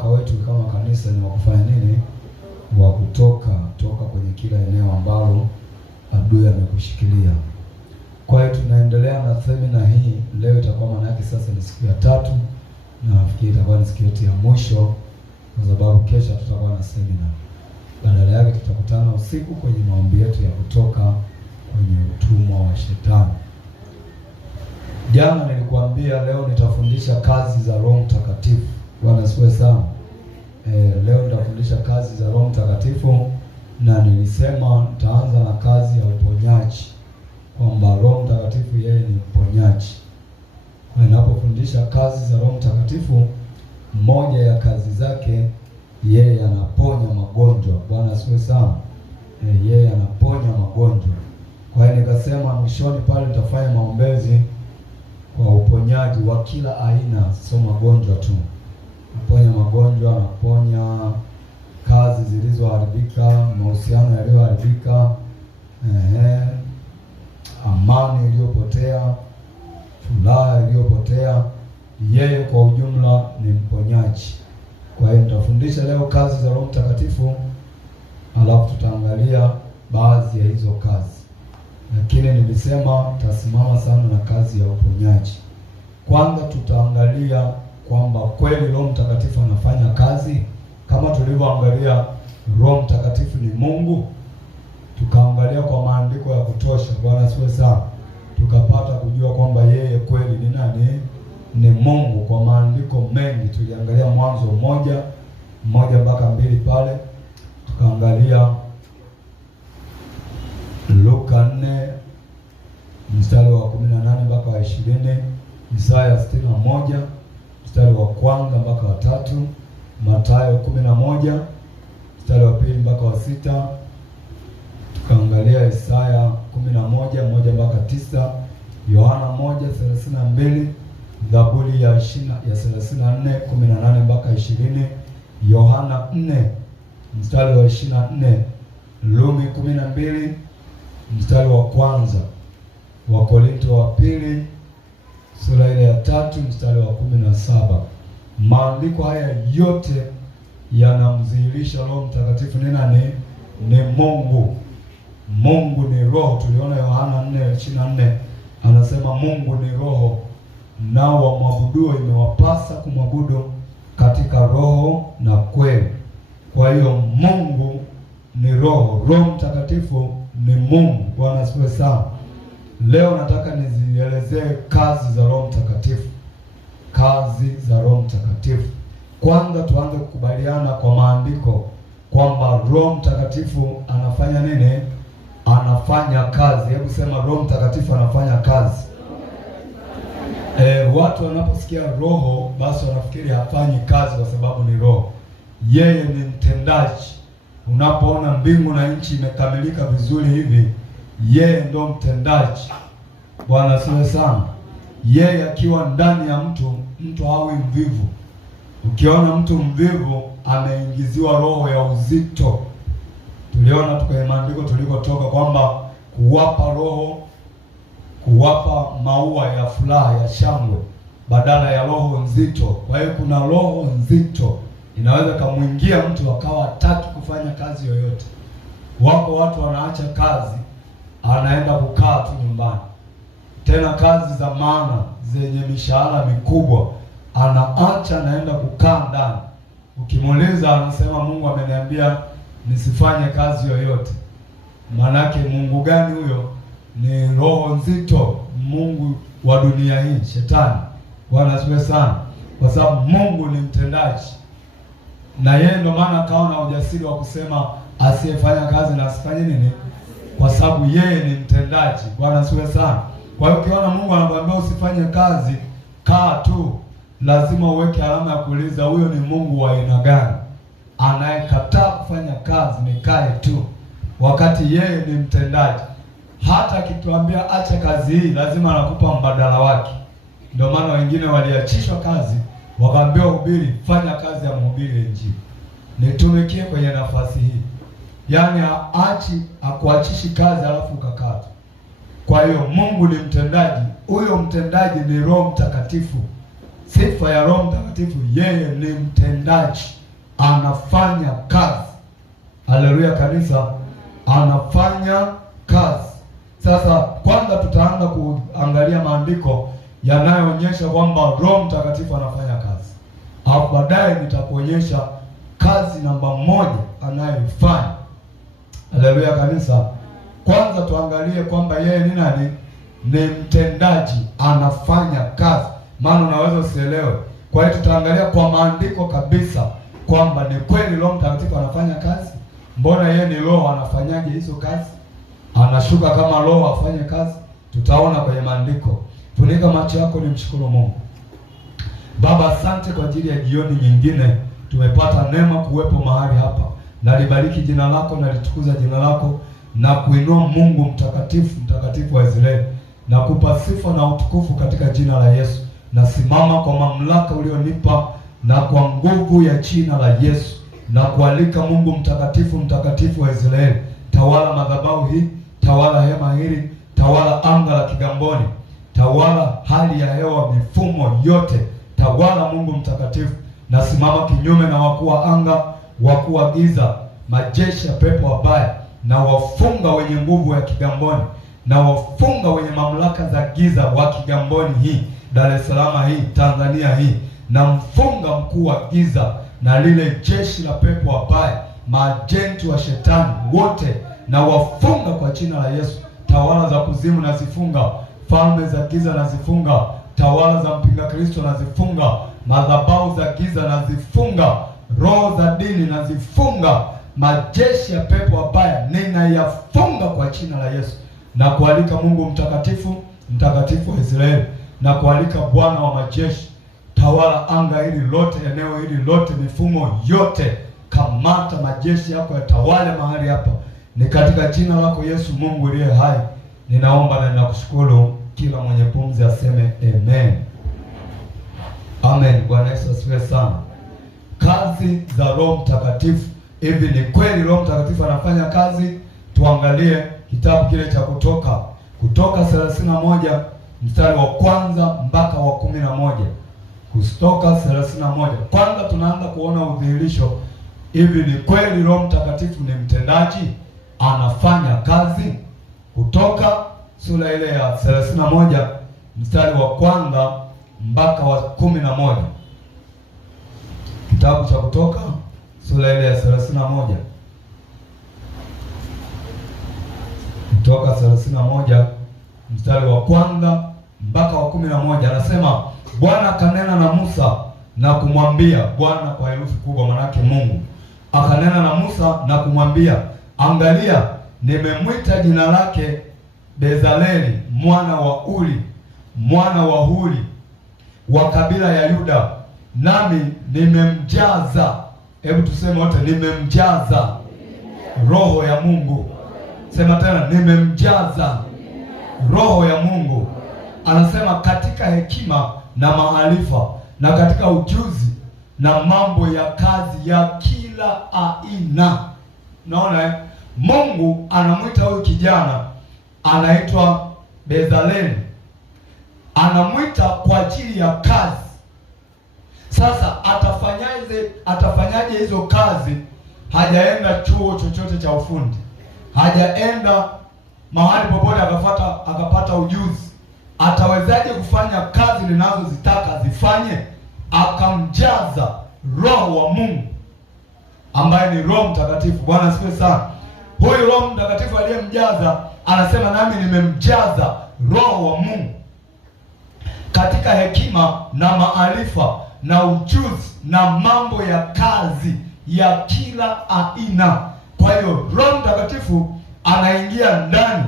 mwaka wetu kama kanisa ni wa kufanya nini? Wa kutoka kwenye kila eneo ambalo adui amekushikilia. Kwa hiyo tunaendelea na semina hii. Leo itakuwa maana yake sasa ni siku ya 3, na nafikiri itakuwa ni siku yetu ya mwisho, kwa sababu kesho tutakuwa na semina. Badala yake tutakutana usiku kwenye maombi yetu ya kutoka kwenye utumwa wa shetani. Jana nilikuambia leo nitafundisha kazi za Roho Mtakatifu. Bwana asifiwe sana. Leo nitafundisha kazi za Roho Mtakatifu, na nilisema nitaanza na kazi ya uponyaji, kwamba Roho Mtakatifu yeye ni mponyaji. Kwa ninapofundisha kazi za Roho Mtakatifu, moja ya kazi zake yeye anaponya magonjwa. Bwana asifiwe sana. Yeye anaponya magonjwa. Kwa hiyo nikasema mwishoni pale nitafanya maombezi kwa uponyaji wa kila aina, sio magonjwa tu. Anaponya magonjwa, anaponya kazi zilizoharibika, mahusiano yaliyoharibika, amani iliyopotea, furaha iliyopotea. Yeye kwa ujumla ni mponyaji. Kwa hiyo nitafundisha leo kazi za Roho Mtakatifu, alafu tutaangalia baadhi ya hizo kazi. Lakini nilisema tutasimama sana na kazi ya uponyaji. Kwanza tutaangalia kwamba kweli Roho Mtakatifu anafanya kazi kama tulivyoangalia Roho Mtakatifu ni Mungu. Tukaangalia kwa maandiko ya kutosha. Bwana asifiwe sana. Tukapata kujua kwamba yeye kweli ni nani? Ni Mungu kwa maandiko mengi. Tuliangalia Mwanzo 1:1-2 pale. Tukaangalia Luka 4:18-20, Isaya 61:1-3, Mathayo 11:1-2-6. Tukaangalia Isaya 11:1-9, Yohana 1:32, Zaburi ya 34:18-20, Yohana 4:24, Rumi 12:1, Wakorintho wa pili sura ile ya 3:17. Maandiko haya yote yanamdhihirisha Roho Mtakatifu ni nani? Ni Mungu. Mungu ni roho. Tuliona Yohana 4:24 anasema Mungu ni roho, nao wamwabuduo imewapasa kumwabudu katika roho na kweli. Kwa hiyo Mungu ni roho. Roho Mtakatifu ni Mungu. Bwana asifiwe sana. Leo nataka nizielezee kazi za Roho Mtakatifu. Kazi za Roho Mtakatifu. Kwanza tuanze kukubaliana kwa maandiko kwamba Roho Mtakatifu anafanya nini? Anafanya kazi. Hebu sema Roho Mtakatifu anafanya kazi. Watu wanaposikia roho basi wanafikiri hafanyi kazi kwa sababu ni roho. Yeye ni mtendaji. Unapoona mbingu na nchi imekamilika vizuri hivi, yeye ndo mtendaji. Bwana asifiwe sana. Yeye akiwa ndani ya mtu hawi mvivu. Ukiona mtu mvivu ameingiziwa roho ya uzito. Tuliona kwenye maandiko tulikotoka kwamba kuwapa maua ya furaha ya shangwe badala ya roho nzito. Kwa hiyo kuna roho nzito inaweza kumwingia mtu akawa hataki kufanya kazi yoyote. Wako watu wanaacha kazi, anaenda kukaa tu nyumbani. Tena kazi za maana zenye mishahara mikubwa anaacha, anaenda kukaa ndani. Ukimuuliza anasema Mungu ameniambia nisifanye kazi yoyote. Manake Mungu gani huyo? Ni roho nzito, Mungu wa dunia hii, shetani. Bwana asifiwe sana. Kwa sababu Mungu ni mtendaji, na yeye ndio maana kaona ujasiri wa kusema asiyefanya kazi na asifanye nini? Kwa sababu yeye ni mtendaji. Bwana asifiwe sana. Kwa hiyo ukiona Mungu anakuambia usifanye kazi, kaa tu, lazima uweke alama ya kuuliza, huyo ni Mungu wa aina gani? Anayekataa kufanya kazi nikae tu, wakati yeye ni mtendaji. Hata akituambia acha kazi hii, lazima anakupa mbadala wake. Ndio maana wengine waliachishwa kazi, wakaambiwa hubiri, fanya kazi ya mhubiri Injili, nitumikie kwenye nafasi hii. Yaani akuachishi kazi alafu ukakata. Kwa hiyo Mungu ni mtendaji. Huyo mtendaji ni Roho Mtakatifu. Sifa ya Roho Mtakatifu, yeye ni mtendaji, anafanya kazi. Haleluya kanisa, anafanya kazi. Sasa kwanza tutaanza kuangalia maandiko yanayoonyesha kwamba Roho Mtakatifu anafanya kazi. Hapo baadaye nitakuonyesha kazi namba moja anayoifanya. Haleluya kanisa. Kwanza tuangalie kwamba yeye ni nani? Ni mtendaji, anafanya kazi. Maana unaweza usielewe. Kwa hiyo tutaangalia kwa maandiko kabisa kwamba ni kweli Roho Mtakatifu anafanya kazi. Mbona yeye ni Roho, anafanyaje hizo kazi? Anashuka kama Roho afanye kazi? Tutaona kwenye maandiko. Funika macho yako, ni mshukuru Mungu. Baba, asante kwa ajili ya jioni nyingine. Tumepata neema kuwepo mahali hapa. Nalibariki jina lako, nalitukuza jina lako na kuinua Mungu mtakatifu, mtakatifu wa Israeli. Nakupa sifa na utukufu katika jina la Yesu. Nasimama kwa mamlaka ulionipa na kwa nguvu ya jina la Yesu. Na kualika Mungu mtakatifu, mtakatifu wa Israeli. Tawala madhabahu hii, tawala hema hili, tawala anga la Kigamboni. Tawala hali ya hewa, mifumo yote. Tawala Mungu mtakatifu. Nasimama kinyume na wakuu wa anga, wakuu wa giza, majeshi ya pepo wabaya, na wafunga wenye nguvu ya Kigamboni, na wafunga wenye mamlaka za giza wa Kigamboni hii, Dar es Salaam hii, Tanzania hii, na mfunga mkuu wa giza na lile jeshi la pepo wabaya, maajenti wa shetani wote, na wafunga kwa jina la Yesu. Tawala za kuzimu nazifunga, falme za giza nazifunga, tawala za mpinga Kristo nazifunga, madhabahu za giza nazifunga, roho za dini nazifunga, majeshi ya pepo wabaya ninayafunga kwa jina la Yesu. Na kualika Mungu mtakatifu, mtakatifu wa Israeli, na kualika Bwana wa majeshi, tawala anga hili lote, eneo hili lote, mifumo yote. Kamata majeshi yako yatawale mahali hapa. Ni katika jina lako Yesu Mungu aliye hai ninaomba na ninakushukuru. Kila mwenye pumzi aseme amen. Amen. Bwana Yesu asifiwe sana. Kazi za Roho Mtakatifu. Hivi ni kweli Roho Mtakatifu anafanya kazi? Tuangalie kitabu kile cha Kutoka 31 mstari wa kwanza mpaka wa 11. Kutoka 31. Kwanza tunaanza kuona udhihirisho. Hivi ni kweli Roho Mtakatifu ni mtendaji, anafanya kazi? Kutoka sura ile ya 31 mstari wa kwanza mpaka wa 11. Kitabu cha Kutoka sura ile ya 31. Kutoka 31 mstari wa kwanza mpaka wa 11, anasema Bwana akanena na Musa na kumwambia, Bwana kwa herufi kubwa manake Mungu, akanena na Musa na kumwambia, angalia, nimemwita jina lake Bezaleli mwana wa Uri, mwana wa Huri, wa kabila ya Yuda, nami nimemjaza. Hebu tuseme wote, nimemjaza Roho ya Mungu. Sema tena, nimemjaza Roho ya Mungu. Anasema katika hekima na maarifa, na katika ujuzi na mambo ya kazi ya kila aina. Naona Mungu anamwita huyu kijana anaitwa Bezaleli, anamwita kwa ajili ya kazi. Sasa atafanyaje hizo kazi? Hajaenda chuo chochote cha ufundi, hajaenda mahali popote akapata ujuzi. Atawezaje kufanya kazi ninazozitaka zifanye? Akamjaza Roho wa Mungu ambaye ni Roho Mtakatifu. Bwana asifiwe sana. Huyu Roho Mtakatifu aliyemjaza anasema, nami nimemjaza Roho wa Mungu katika hekima na maarifa na ujuzi na mambo ya kazi ya kila aina. Kwa hiyo Roho Mtakatifu anaingia ndani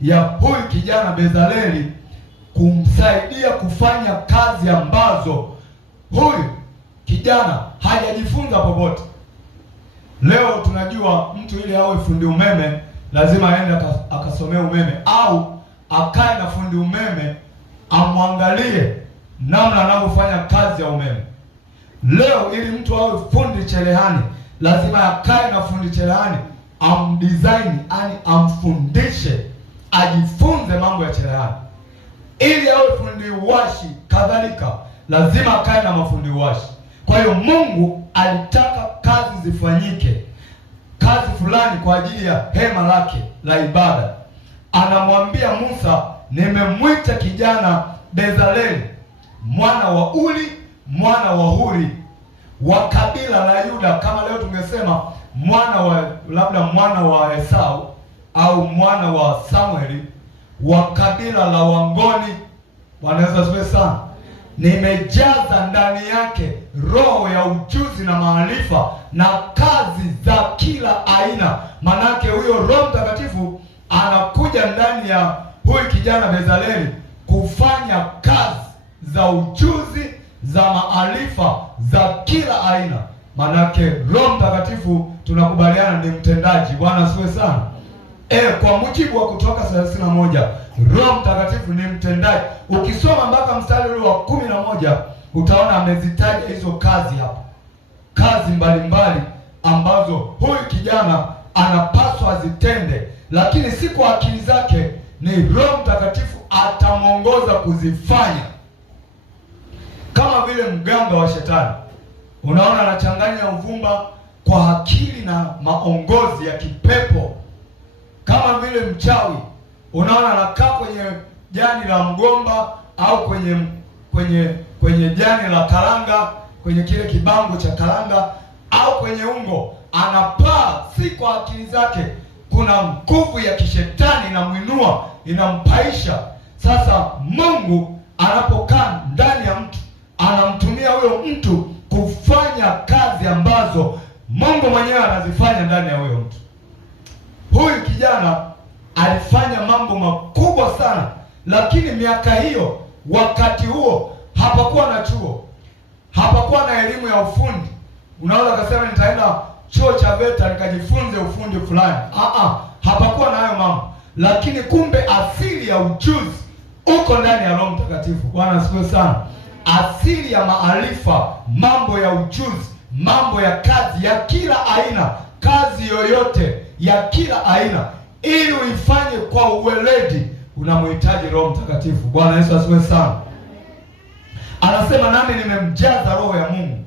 ya huyu kijana Bezaleli kumsaidia kufanya kazi ambazo huyu kijana hajajifunza popote. Leo tunajua mtu ili awe fundi umeme lazima aende akasomea umeme, au akae na fundi umeme amwangalie namna anavyofanya kazi ya umeme. Leo ili mtu awe fundi cherehani lazima akae na fundi cherehani amdesign, yani amfundishe, ajifunze mambo ya cherehani. Ili awe fundi uwashi kadhalika lazima akae na mafundi washi. Kwa hiyo Mungu alitaka kazi zifanyike, kazi fulani kwa ajili ya hema lake la ibada. Anamwambia Musa, nimemwita kijana Bezaleli mwana wa Uri mwana wa Huri wa kabila la Yuda. Kama leo tungesema mwana wa Esau au mwana wa Samueli, wa kabila la Wangoni. Wanaweza sema sana, nimejaza ndani yake roho ya ujuzi na maarifa na kazi za kila aina. Manake huyo Roho Mtakatifu anakuja ndani ya huyu kijana Bezaleli kufanya kazi za ujuzi, za maarifa za kila aina. Manake Roho Mtakatifu tunakubaliana ni mtendaji. Bwana asifiwe sana. Kwa mujibu wa Kutoka 31, Roho Mtakatifu ni mtendaji. Ukisoma mpaka mstari ule wa 11 utaona amezitaja hizo kazi hapo, kazi mbalimbali ambazo huyu kijana anapaswa azitende, lakini si kwa akili zake, ni Roho Mtakatifu atamwongoza kuzifanya. Kama vile mganga wa shetani, unaona anachanganya uvumba kwa akili na maongozi ya kipepo. Kama vile mchawi, unaona anakaa kwenye jani la mgomba au kwenye jani la karanga, kwenye kile kibango cha karanga au kwenye ungo, anapaa si kwa akili zake. Kuna nguvu ya kishetani inamwinua, inampaisha. Sasa Mungu anapokaa ndani ya mtu, anamtumia huyo mtu kufanya kazi ambazo Mungu mwenyewe anazifanya ndani ya huyo mtu. Huyu kijana alifanya mambo makubwa sana, lakini miaka hiyo, wakati huo, hapakuwa na chuo, hapakuwa na elimu ya ufundi. Unaweza kusema nitaenda chuo cha VETA nikajifunze ufundi fulani. Hapakuwa na hayo mambo. Lakini kumbe asili ya ujuzi uko ndani ya Roho Mtakatifu. Bwana asifiwe sana. Asili ya maarifa, mambo ya ujuzi, mambo ya kazi ya kila aina, kazi yoyote ya kila aina, ili uifanye kwa uweledi, unamhitaji Roho Mtakatifu. Bwana Yesu asifiwe sana. Anasema nami nimemjaza Roho ya Mungu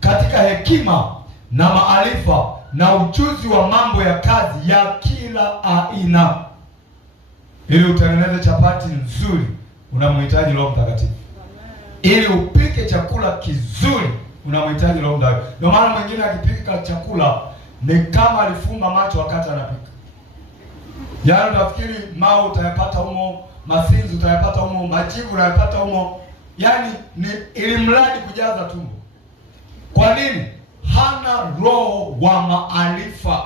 katika hekima na maarifa na ujuzi wa mambo ya kazi ya kila aina. Ili utengeneze chapati nzuri, unamhitaji Roho Mtakatifu. Ili upike chakula kizuri, unamhitaji Roho Mtakatifu. Ndio maana mwingine akipika chakula ni kama alifumba macho wakati anapika. Yaani unafikiri mao utayapata humo, masinzi utayapata humo, majivu utayapata humo. Yaani ni ili mradi kujaza tumbo. Kwa nini? Hana roho wa maarifa.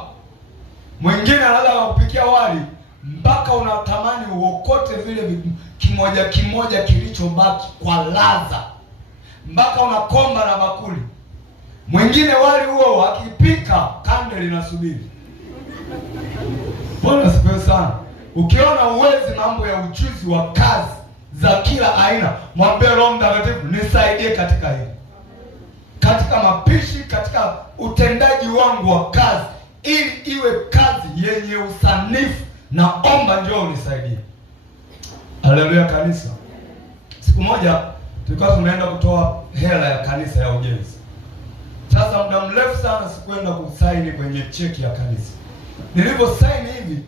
Mwingine anaweza kupikia wali mpaka unatamani uokote vile kimoja kimoja kilichobaki kwa ladha, mpaka unakomba na bakuli. Mwingine wali huo akipika kande linasubiri. Bwana sipewe sana. Ukiona uwezi mambo ya ujuzi wa kazi za kila aina, mwambie Roho Mtakatifu, nisaidie katika hili, katika mapishi, katika utendaji wangu wa kazi, ili iwe kazi yenye usanifu. Naomba njoo unisaidie. Haleluya kanisa. Siku moja tulikuwa tumeenda kutoa hela ya kanisa ya ujenzi. Sasa muda mrefu sana sikuenda kusaini kwenye cheki ya kanisa. Nilipo saini hivi,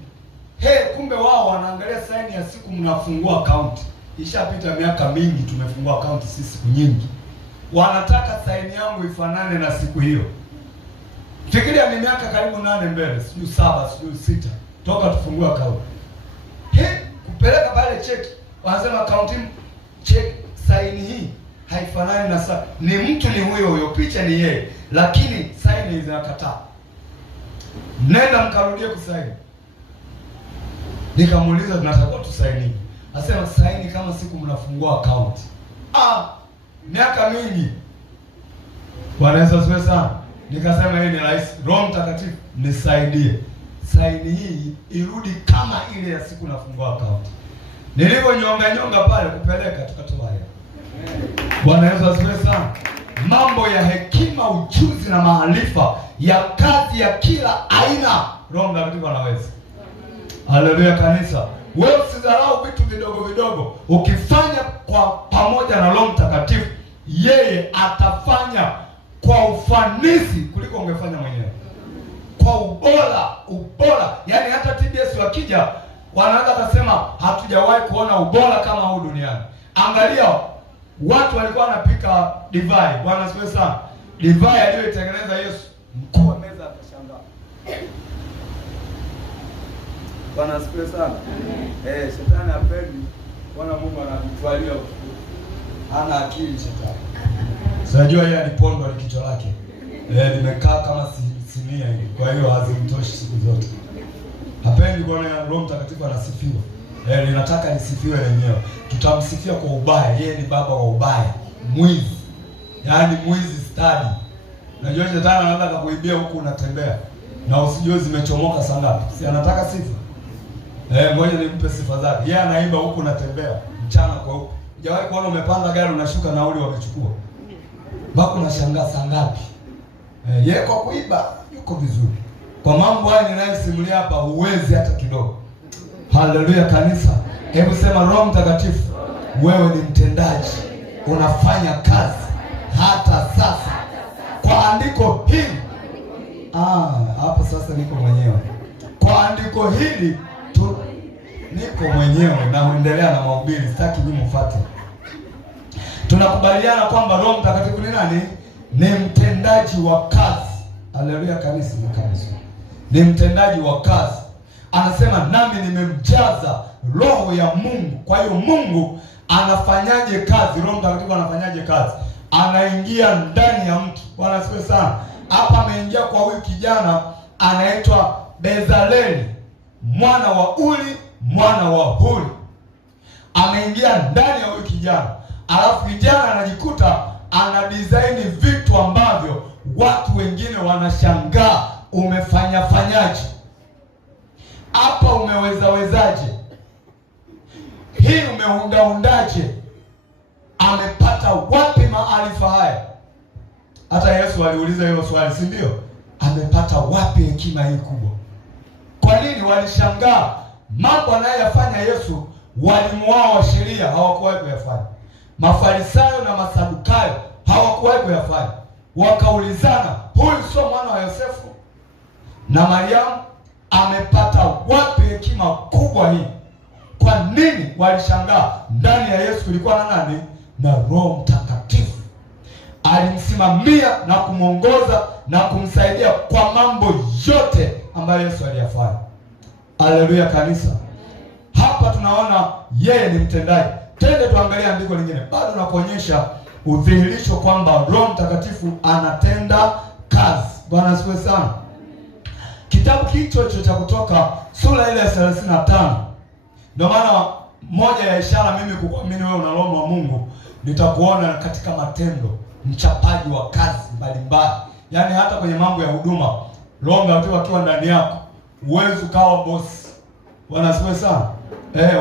kumbe wao wanaangalia saini ya siku mnafungua akaunti. Ishapita miaka mingi tumefungua akaunti sisi siku nyingi. Wanataka saini yangu ifanane na siku hiyo. Fikiria ni miaka karibu 8 mbele, sijui 7, sijui 6 toka tufungue akaunti. Kupeleka pale cheki, wanasema akaunti cheki saini hii haifanani na sasa. Ni mtu ni huyo, picha ni yeye, lakini saini zinakataa. Nenda mkarudie kusaini. Nikamuuliza tunatakiwa tusaini. Asema saini kama siku mnafungua akaunti. Miaka mingi. Bwana Yesu asifiwe sana. Nikasema hii ni rahisi. Roho Mtakatifu nisaidie. Saini hii irudi kama ile ya siku nafungua akaunti. Niliponyonga pale kupeleka tukatoa hela. Bwana Yesu asifiwe sana. Mambo ya hekima, ujuzi na maarifa ya kazi ya kila aina, Roho Mtakatifu anaweza. Haleluya kanisa. Wewe usidharau vitu vidogo vidogo. Ukifanya kwa pamoja na Roho Mtakatifu, yeye atafanya kwa ufanisi kuliko ungefanya mwenyewe, kwa ubora. Yaani hata TBS wakija wanaanza kusema hatujawahi kuona ubora kama huu duniani. Angalia, watu walikuwa wanapika divai. Bwana asifiwe sana. Divai aliyoitengeneza Yesu, mkuu wa meza atashangaa. Bwana asifiwe sana. Shetani hapendi. Bwana Mungu anamtwalia utukufu. Hana akili shetani. Unajua yeye alipondwa ni kichwa lake. Limekaa kama sinia hivi. Kwa hiyo hazimtoshi siku zote. Hapendi kuona Roho Mtakatifu anasifiwa. Linataka lisifiwe lenyewe. Tutamsifia kwa ubaya. Yeye ni baba wa ubaya, mwizi. Yaani mwizi stadi. Unajua shetani anaanza kukuibia huku unatembea na usijue zimechomoka saa ngapi. Si anataka sifa? Ngoja nimpe sifa zake. Yeye anaiba huku unatembea mchana kwa huku. Hujawahi kuona umepanda gari unashuka nauli wamechukua. Bako unashangaa saa ngapi? Yeye kwa kuiba yuko vizuri. Kwa mambo haya ninayosimulia hapa huwezi hata kidogo. Haleluya kanisa. Hebu sema Roho Mtakatifu, wewe ni mtendaji. Unafanya kazi hata sasa. Kwa andiko hili. Hapo sasa niko mwenyewe. Kwa andiko hili niko mwenyewe na huendelea na mahubiri, sitaki nyinyi mfuate. Tunakubaliana kwamba Roho Mtakatifu ni nani? Ni mtendaji wa kazi. Haleluya kanisa, ni mtendaji wa kazi. Anasema nami nimemjaza Roho ya Mungu. Kwa hiyo Mungu anafanyaje kazi? Roho Mtakatifu anafanyaje kazi? Anaingia ndani ya mtu. Bwana asifiwe sana. Hapa ameingia kwa huyu kijana anaitwa Bezaleli, mwana wa Uri, mwana wa Huri. Ameingia ndani ya huyu kijana. Alafu kijana anajikuta ana design vitu ambavyo watu wengine wanashangaa, umefanyaje? Hapa umewezaje? Hii umeundaje? Amepata wapi maarifa haya? Hata Yesu aliuliza hilo swali, si ndio? Amepata wapi hekima hii kubwa? Kwa nini walishangaa? Mambo anayoyafanya Yesu walimu wao wa sheria hawakuwahi kuyafanya. Mafarisayo na Masadukayo hawakuwahi kuyafanya. Wakaulizana, huyu sio mwana wa Yosefu na Mariamu? Amepata wapi hekima kubwa hii? Kwa nini walishangaa? Ndani ya Yesu kulikuwa na nani? Na Roho Mtakatifu. Alimsimamia na kumwongoza na kumsaidia kwa mambo yote ambayo Yesu aliyafanya. Haleluya kanisa. Hapa tunaona yeye ni mtendaji. Twende tuangalie andiko lingine. Bado nakuonyesha udhihirisho kwamba Roho Mtakatifu anatenda kazi. Bwana asifiwe sana. Kitabu hicho cha Kutoka sura ile ya 35. Ndio maana moja ya ishara mimi kukuamini wewe una Roho wa Mungu, nitakuona katika matendo, mchapaji wa kazi mbalimbali. Yaani hata kwenye mambo ya huduma, Roho Mtakatifu akiwa ndani yako, uwezo kawa boss. Bwana asifiwe sana.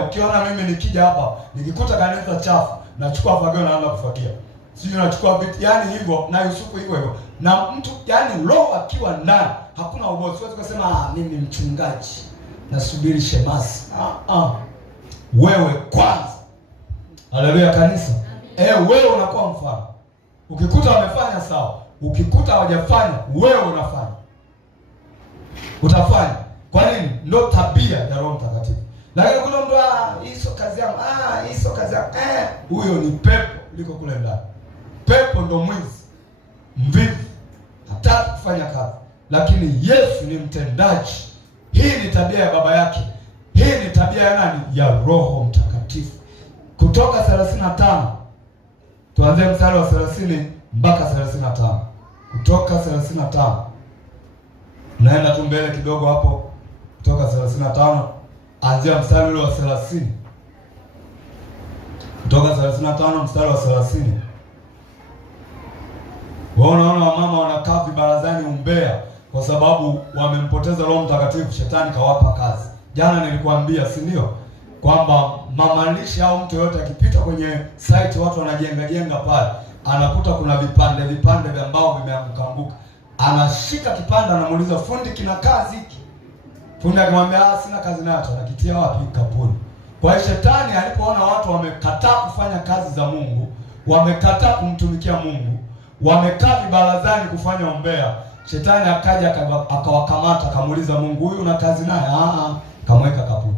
Ukiona mimi nikija hapa, nikikuta kanisa chafu, nachukua fagio naanza kufagia. Sio nachukua vitu, yani hivyo, na Yusufu hivyo. Na mtu yani Roho akiwa ndani, hakuna ubosi. Siwezi kusema mimi mchungaji nasubiri shemasi. Wewe kwanza. Haleluya kanisa. Wewe unakuwa mfano. Ukikuta wamefanya sawa, ukikuta hawajafanya, wewe unafanya. Utafanya. Kwa nini? Ndio tabia ya Roho Mtakatifu. Lakini kuna mtu hii sio kazi yangu. Hii sio kazi yangu. Huyo ni pepo liko kule ndani. Pepo ndo mwizi, mvivu, hataki kufanya kazi. Lakini Yesu ni mtendaji. Hii ni tabia ya baba yake. Hii ni tabia ya nani? Ya Roho Mtakatifu. Kutoka 35. Tuanze mstari wa 30 mpaka 35. Kutoka 35. Naenda tu mbele kidogo hapo. Kutoka 35 anzia mstari ule wa 30. Kutoka 35 mstari wa 30. Wao unaona wamama wanakaa vibarazani umbea kwa sababu wamempoteza Roho Mtakatifu, shetani kawapa kazi. Jana nilikuambia, si ndio? Kwamba mamalisha au mtu yote akipita kwenye site watu wanajenga pale, anakuta kuna vipande vya mbao vimeanguka. Anashika kipande anamuuliza fundi, kina kazi hiki? Fundi akamwambia sina kazi nacho, anakitia wapi? Kapuni. Kwa hiyo shetani alipoona watu wamekataa kufanya kazi za Mungu, wamekataa kumtumikia Mungu, wamekaa vibarazani kufanya umbea. Shetani akaja akawakamata, akamuuliza Mungu, huyu una kazi naye? Kamweka kapuni.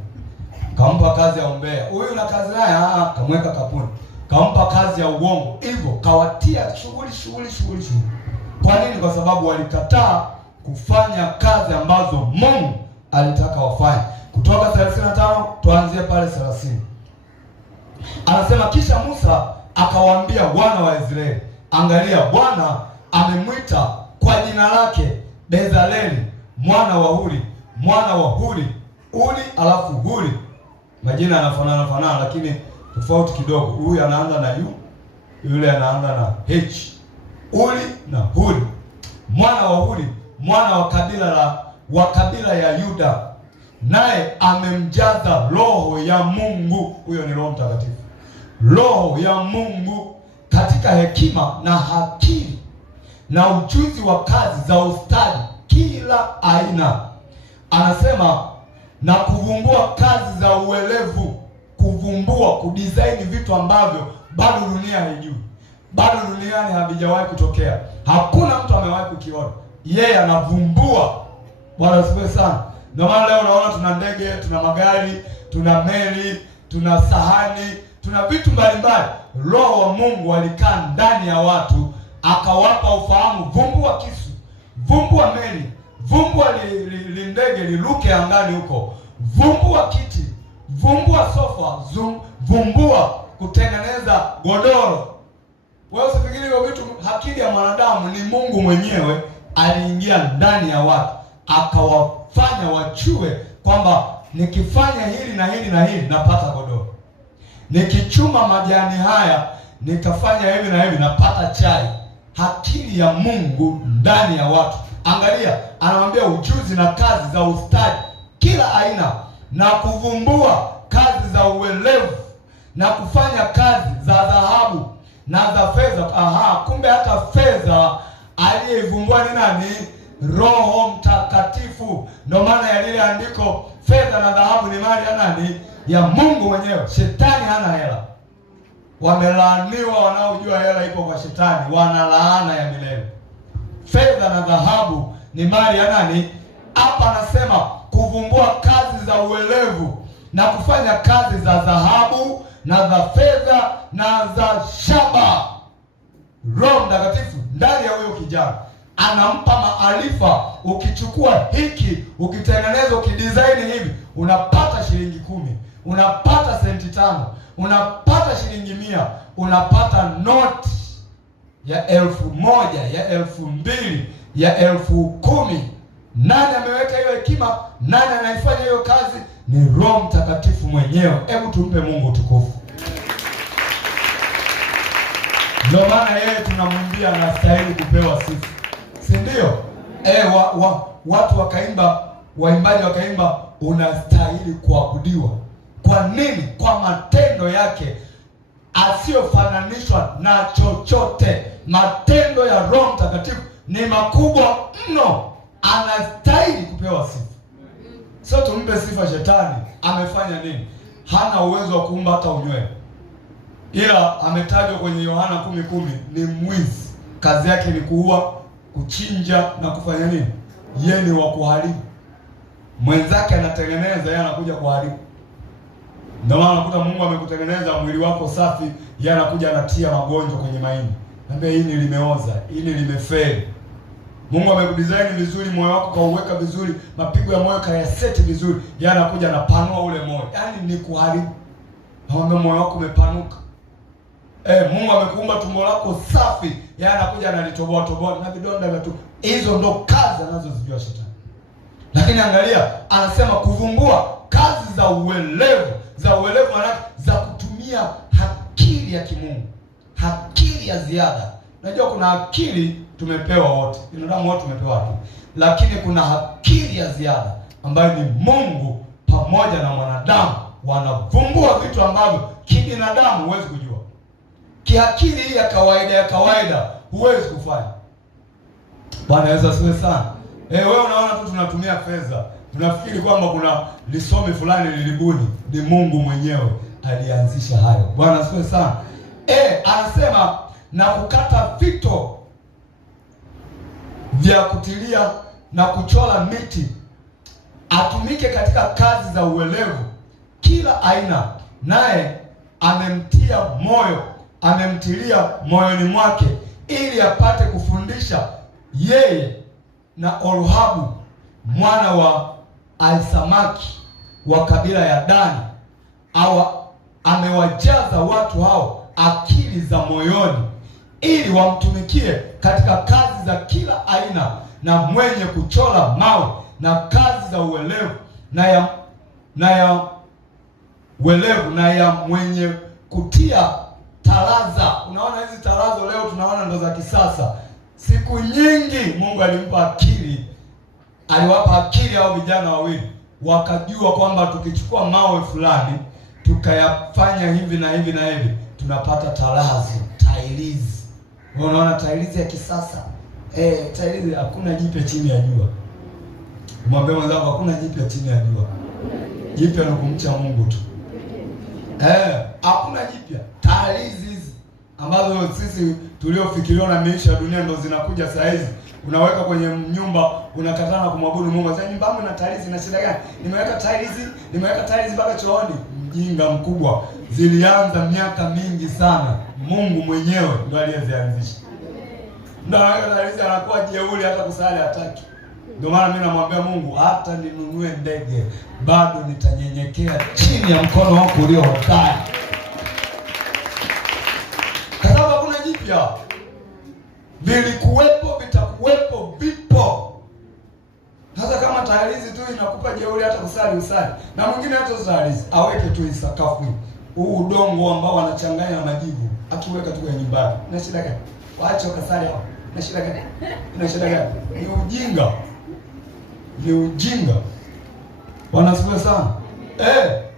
Kampa kazi ya umbea. Huyu una kazi naye? Kamweka kapuni. Kampa kazi ya uongo. Hivyo kawatia shughuli. Kwa nini? Kwa sababu walikataa kufanya kazi ambazo Mungu alitaka wafanye. Kutoka 35 tuanzie pale 30. Anasema kisha Musa akawaambia wana wa Israeli, angalia, Bwana amemwita kwa jina lake Bezaleli mwana wa Huri. Alafu Huri, majina yanafanana lakini tofauti kidogo. Huyu anaanza na U, yule anaanza na H. Uri na Huri, mwana wa Huri, mwana wa kabila ya Yuda, naye amemjaza roho ya Mungu. Huyo ni Roho Mtakatifu. Roho ya Mungu katika hekima na akili na ujuzi wa kazi za ustadi kila aina. Anasema na kuvumbua kazi za uelevu, kudesign vitu ambavyo bado dunia haijui, bado duniani havijawahi kutokea, hakuna mtu amewahi kukiona. Yeye anavumbua. Bwana asifiwe sana. Ndio maana leo unaona tuna ndege, tuna magari, tuna meli, tuna sahani, tuna vitu mbalimbali. Roho wa Mungu alikaa ndani ya watu, akawapa ufahamu. Vumbua kisu, vumbua meli, vumbua ndege liruke angani huko, vumbua kiti, vumbua sofa, vumbua kutengeneza godoro. Wewe usifikiri hivyo vitu, akili ya mwanadamu. Ni Mungu mwenyewe aliingia ndani ya watu, akawafanya wachue kwamba nikifanya hili na hili na hili napata godoro, nikichuma majani haya nikafanya hivi na hivi napata chai. Akili ya Mungu ndani ya watu. Angalia, anamwambia ujuzi na kazi za ustadi kila aina, na kuvumbua kazi za uelevu, na kufanya kazi za dhahabu na za fedha. Kumbe hata fedha aliyevumbua ni nani? Roho Mtakatifu. Ndio maana ya lile andiko, fedha na dhahabu ni mali ya nani? Ya Mungu mwenyewe. Shetani hana hela. Wamelaaniwa wanaojua hela ipo kwa shetani, wana laana ya milele. Fedha na dhahabu ni mali ya nani? Hapa anasema kuvumbua kazi za uelevu na kufanya kazi za dhahabu na za fedha na za shaba. Roho Mtakatifu ndani ya huyo kijana anampa maarifa. Ukichukua hiki, ukitengeneza, ukidesign hivi, unapata shilingi 10, unapata senti 5, unapata shilingi 100, unapata noti ya 1000, ya 2000, ya 10,000. Nani ameweka hiyo hekima? Nani anaifanya hiyo kazi? Ni Roho Mtakatifu mwenyewe. Hebu tumpe Mungu tukufu. Ndio maana yeye tunamwambia anastahili kupewa sifa, si ndio? Watu wakaimba, waimbaji wakaimba, unastahili kuabudiwa. Kwa nini? Kwa matendo yake asiyofananishwa na chochote. Matendo ya Roho Mtakatifu ni makubwa mno, anastahili kupewa sifa. Sio tumpe sifa shetani. Amefanya nini? Hana uwezo wa kuumba hata unywele, ila ametajwa kwenye Yohana 10:10 ni mwizi. Kazi yake ni kuua, kuchinja na kufanya nini? Yeye ni wa kuharibu. Mwenzake anatengeneza, yeye anakuja kuharibu. Ndio maana unakuta Mungu amekutengeneza mwili wako safi, yeye anakuja anatia magonjwa kwenye maini. Naambia hili limeoza, hili limefeli. Mungu amekudesign vizuri, moyo wako kauweka vizuri, mapigo ya moyo kayaseti vizuri, yeye anakuja anapanua ule moyo. Yaani ni kuharibu. Naomba moyo wako umepanuka. Mungu amekuumba tumbo lako safi, yeye anakuja analitoboa na vidonda vya tumbo. Hizo ndo kazi anazozijua shetani. Lakini angalia, anasema kuvumbua kazi za uelevu. Za uelevu maana za kutumia akili ya kimungu, akili ya ziada. Unajua kuna akili tumepewa wote, binadamu wote tumepewa akili, lakini kuna akili ya ziada ambayo ni Mungu pamoja na mwanadamu wanavumbua vitu ambavyo kibinadamu huwezi kujua. Kiakili hii ya kawaida huwezi kufanya. Bwana Yesu asifiwe sana. Wewe unaona tu tunatumia fedha, tunafikiri kwamba kuna lisomi fulani lilibuni. Ni Mungu mwenyewe alianzisha hayo. Bwana asifiwe sana. Anasema na kukata vito vya kutilia na kuchora miti, atumike katika kazi za uelevu kila aina, naye amemtilia moyoni mwake, ili apate kufundisha yeye na Oruhabu mwana wa Aisamaki wa kabila ya Dani. Amewajaza watu hao akili za moyoni, ili wamtumikie katika kazi za kila aina, na mwenye kuchora mawe na kazi za uelevu na ya mwenye kutia taraza. Unaona hizi tarazo leo tunaona ndo za kisasa. Siku nyingi Mungu alimpa akili, aliwapa akili hao vijana wawili, wakajua kwamba tukichukua mawe fulani tukayafanya hivi na hivi na hivi tunapata tarazo, tailizi. Unaona tailizi ya kisasa. Tailizi, hakuna jipya chini ya jua. Mwambie mwenzako hakuna jipya chini ya jua. Jipya ni kumcha Mungu tu. Hakuna jipya. Tailizi hizi ambazo sisi tuliofikiriwa na maisha ya dunia ndo zinakuja saa hizi. Unaweka kwenye nyumba, unakatana kumwabudu Mungu. Sasa nyumba yangu ina tailizi, na shida gani? Nimeweka tailizi mpaka chooni. Mjinga mkubwa. Zilianza miaka mingi sana. Mungu mwenyewe ndo aliyezianzisha. Ndio tailizi anakuwa jeuri, hata kusali hataki. Ndio maana mimi namwambia Mungu, hata ninunue ndege bado nitanyenyekea chini ya mkono wako ulio hodari. Kwa sababu hakuna jipya. Vilikuwepo, vitakuwepo, vipo. Sasa kama tailizi tu inakupa jeuri hata kusali usali. Na mwingine hata tailizi aweke tu sakafu. Huu udongo ambao wanachanganya na majivu, akiweka tu kwenye nyumba. Na shida gani? Waache ukasali hapo. Na shida gani? Na shida gani? Ni ujinga. Ni ujinga. Wanasikia sana.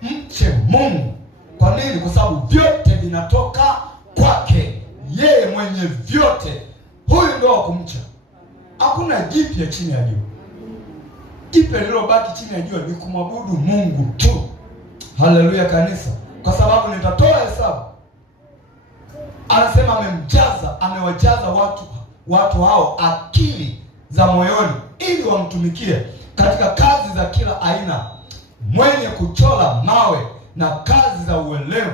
Mche Mungu. Kwa nini? Kwa sababu vyote vinatoka kwake. Yeye mwenye vyote. Huyu ndio wa kumcha. Hakuna jipya chini ya jua. Jipya lililobaki chini ya jua ni kumwabudu Mungu tu. Haleluya kanisa. Kwa sababu nitatoa hesabu. Anasema amewajaza watu hao akili za moyoni, ili wamtumikie katika kazi za kila aina, mwenye kuchora mawe na kazi za uelevu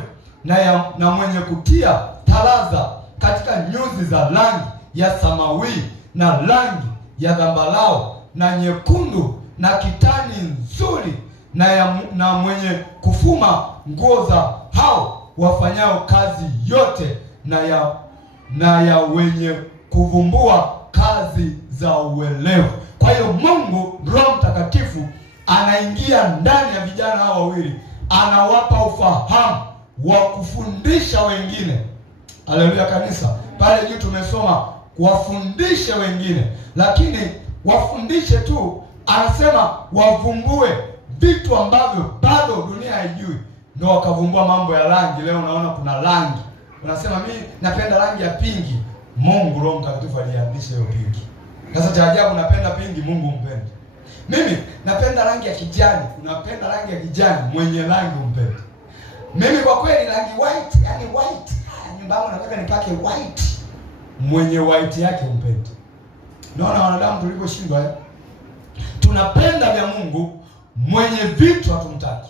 na mwenye kutia taraza katika nyuzi za rangi ya samawi na rangi ya zambarau na nyekundu na kitani nzuri, na mwenye kufuma nguo za hao wafanyao kazi yote, na ya wenye kuvumbua kazi za uelevu. Kwa hiyo Mungu Roho Mtakatifu anaingia ndani ya vijana hao wawili, anawapa ufahamu wa kufundisha wengine. Haleluya kanisa. Pale juu tumesoma wafundishe wengine, lakini wafundishe tu, anasema wavumbue vitu ambavyo bado dunia haijui. Ndio wakavumbua mambo ya rangi. Leo unaona kuna rangi, unasema mimi napenda rangi ya pinki. Mungu Roho Mtakatifu alianzisha hiyo pinki. Sasa cha ajabu, napenda pinki, Mungu mpende. Mimi napenda rangi ya kijani, unapenda rangi ya kijani, mwenye rangi umpende. Mimi kwa kweli rangi white, yani white, nyumba yangu nataka nipake white, mwenye white yake umpende. Naona wanadamu tuliposhindwa. Tunapenda vya Mungu, mwenye vitu hatumtaki.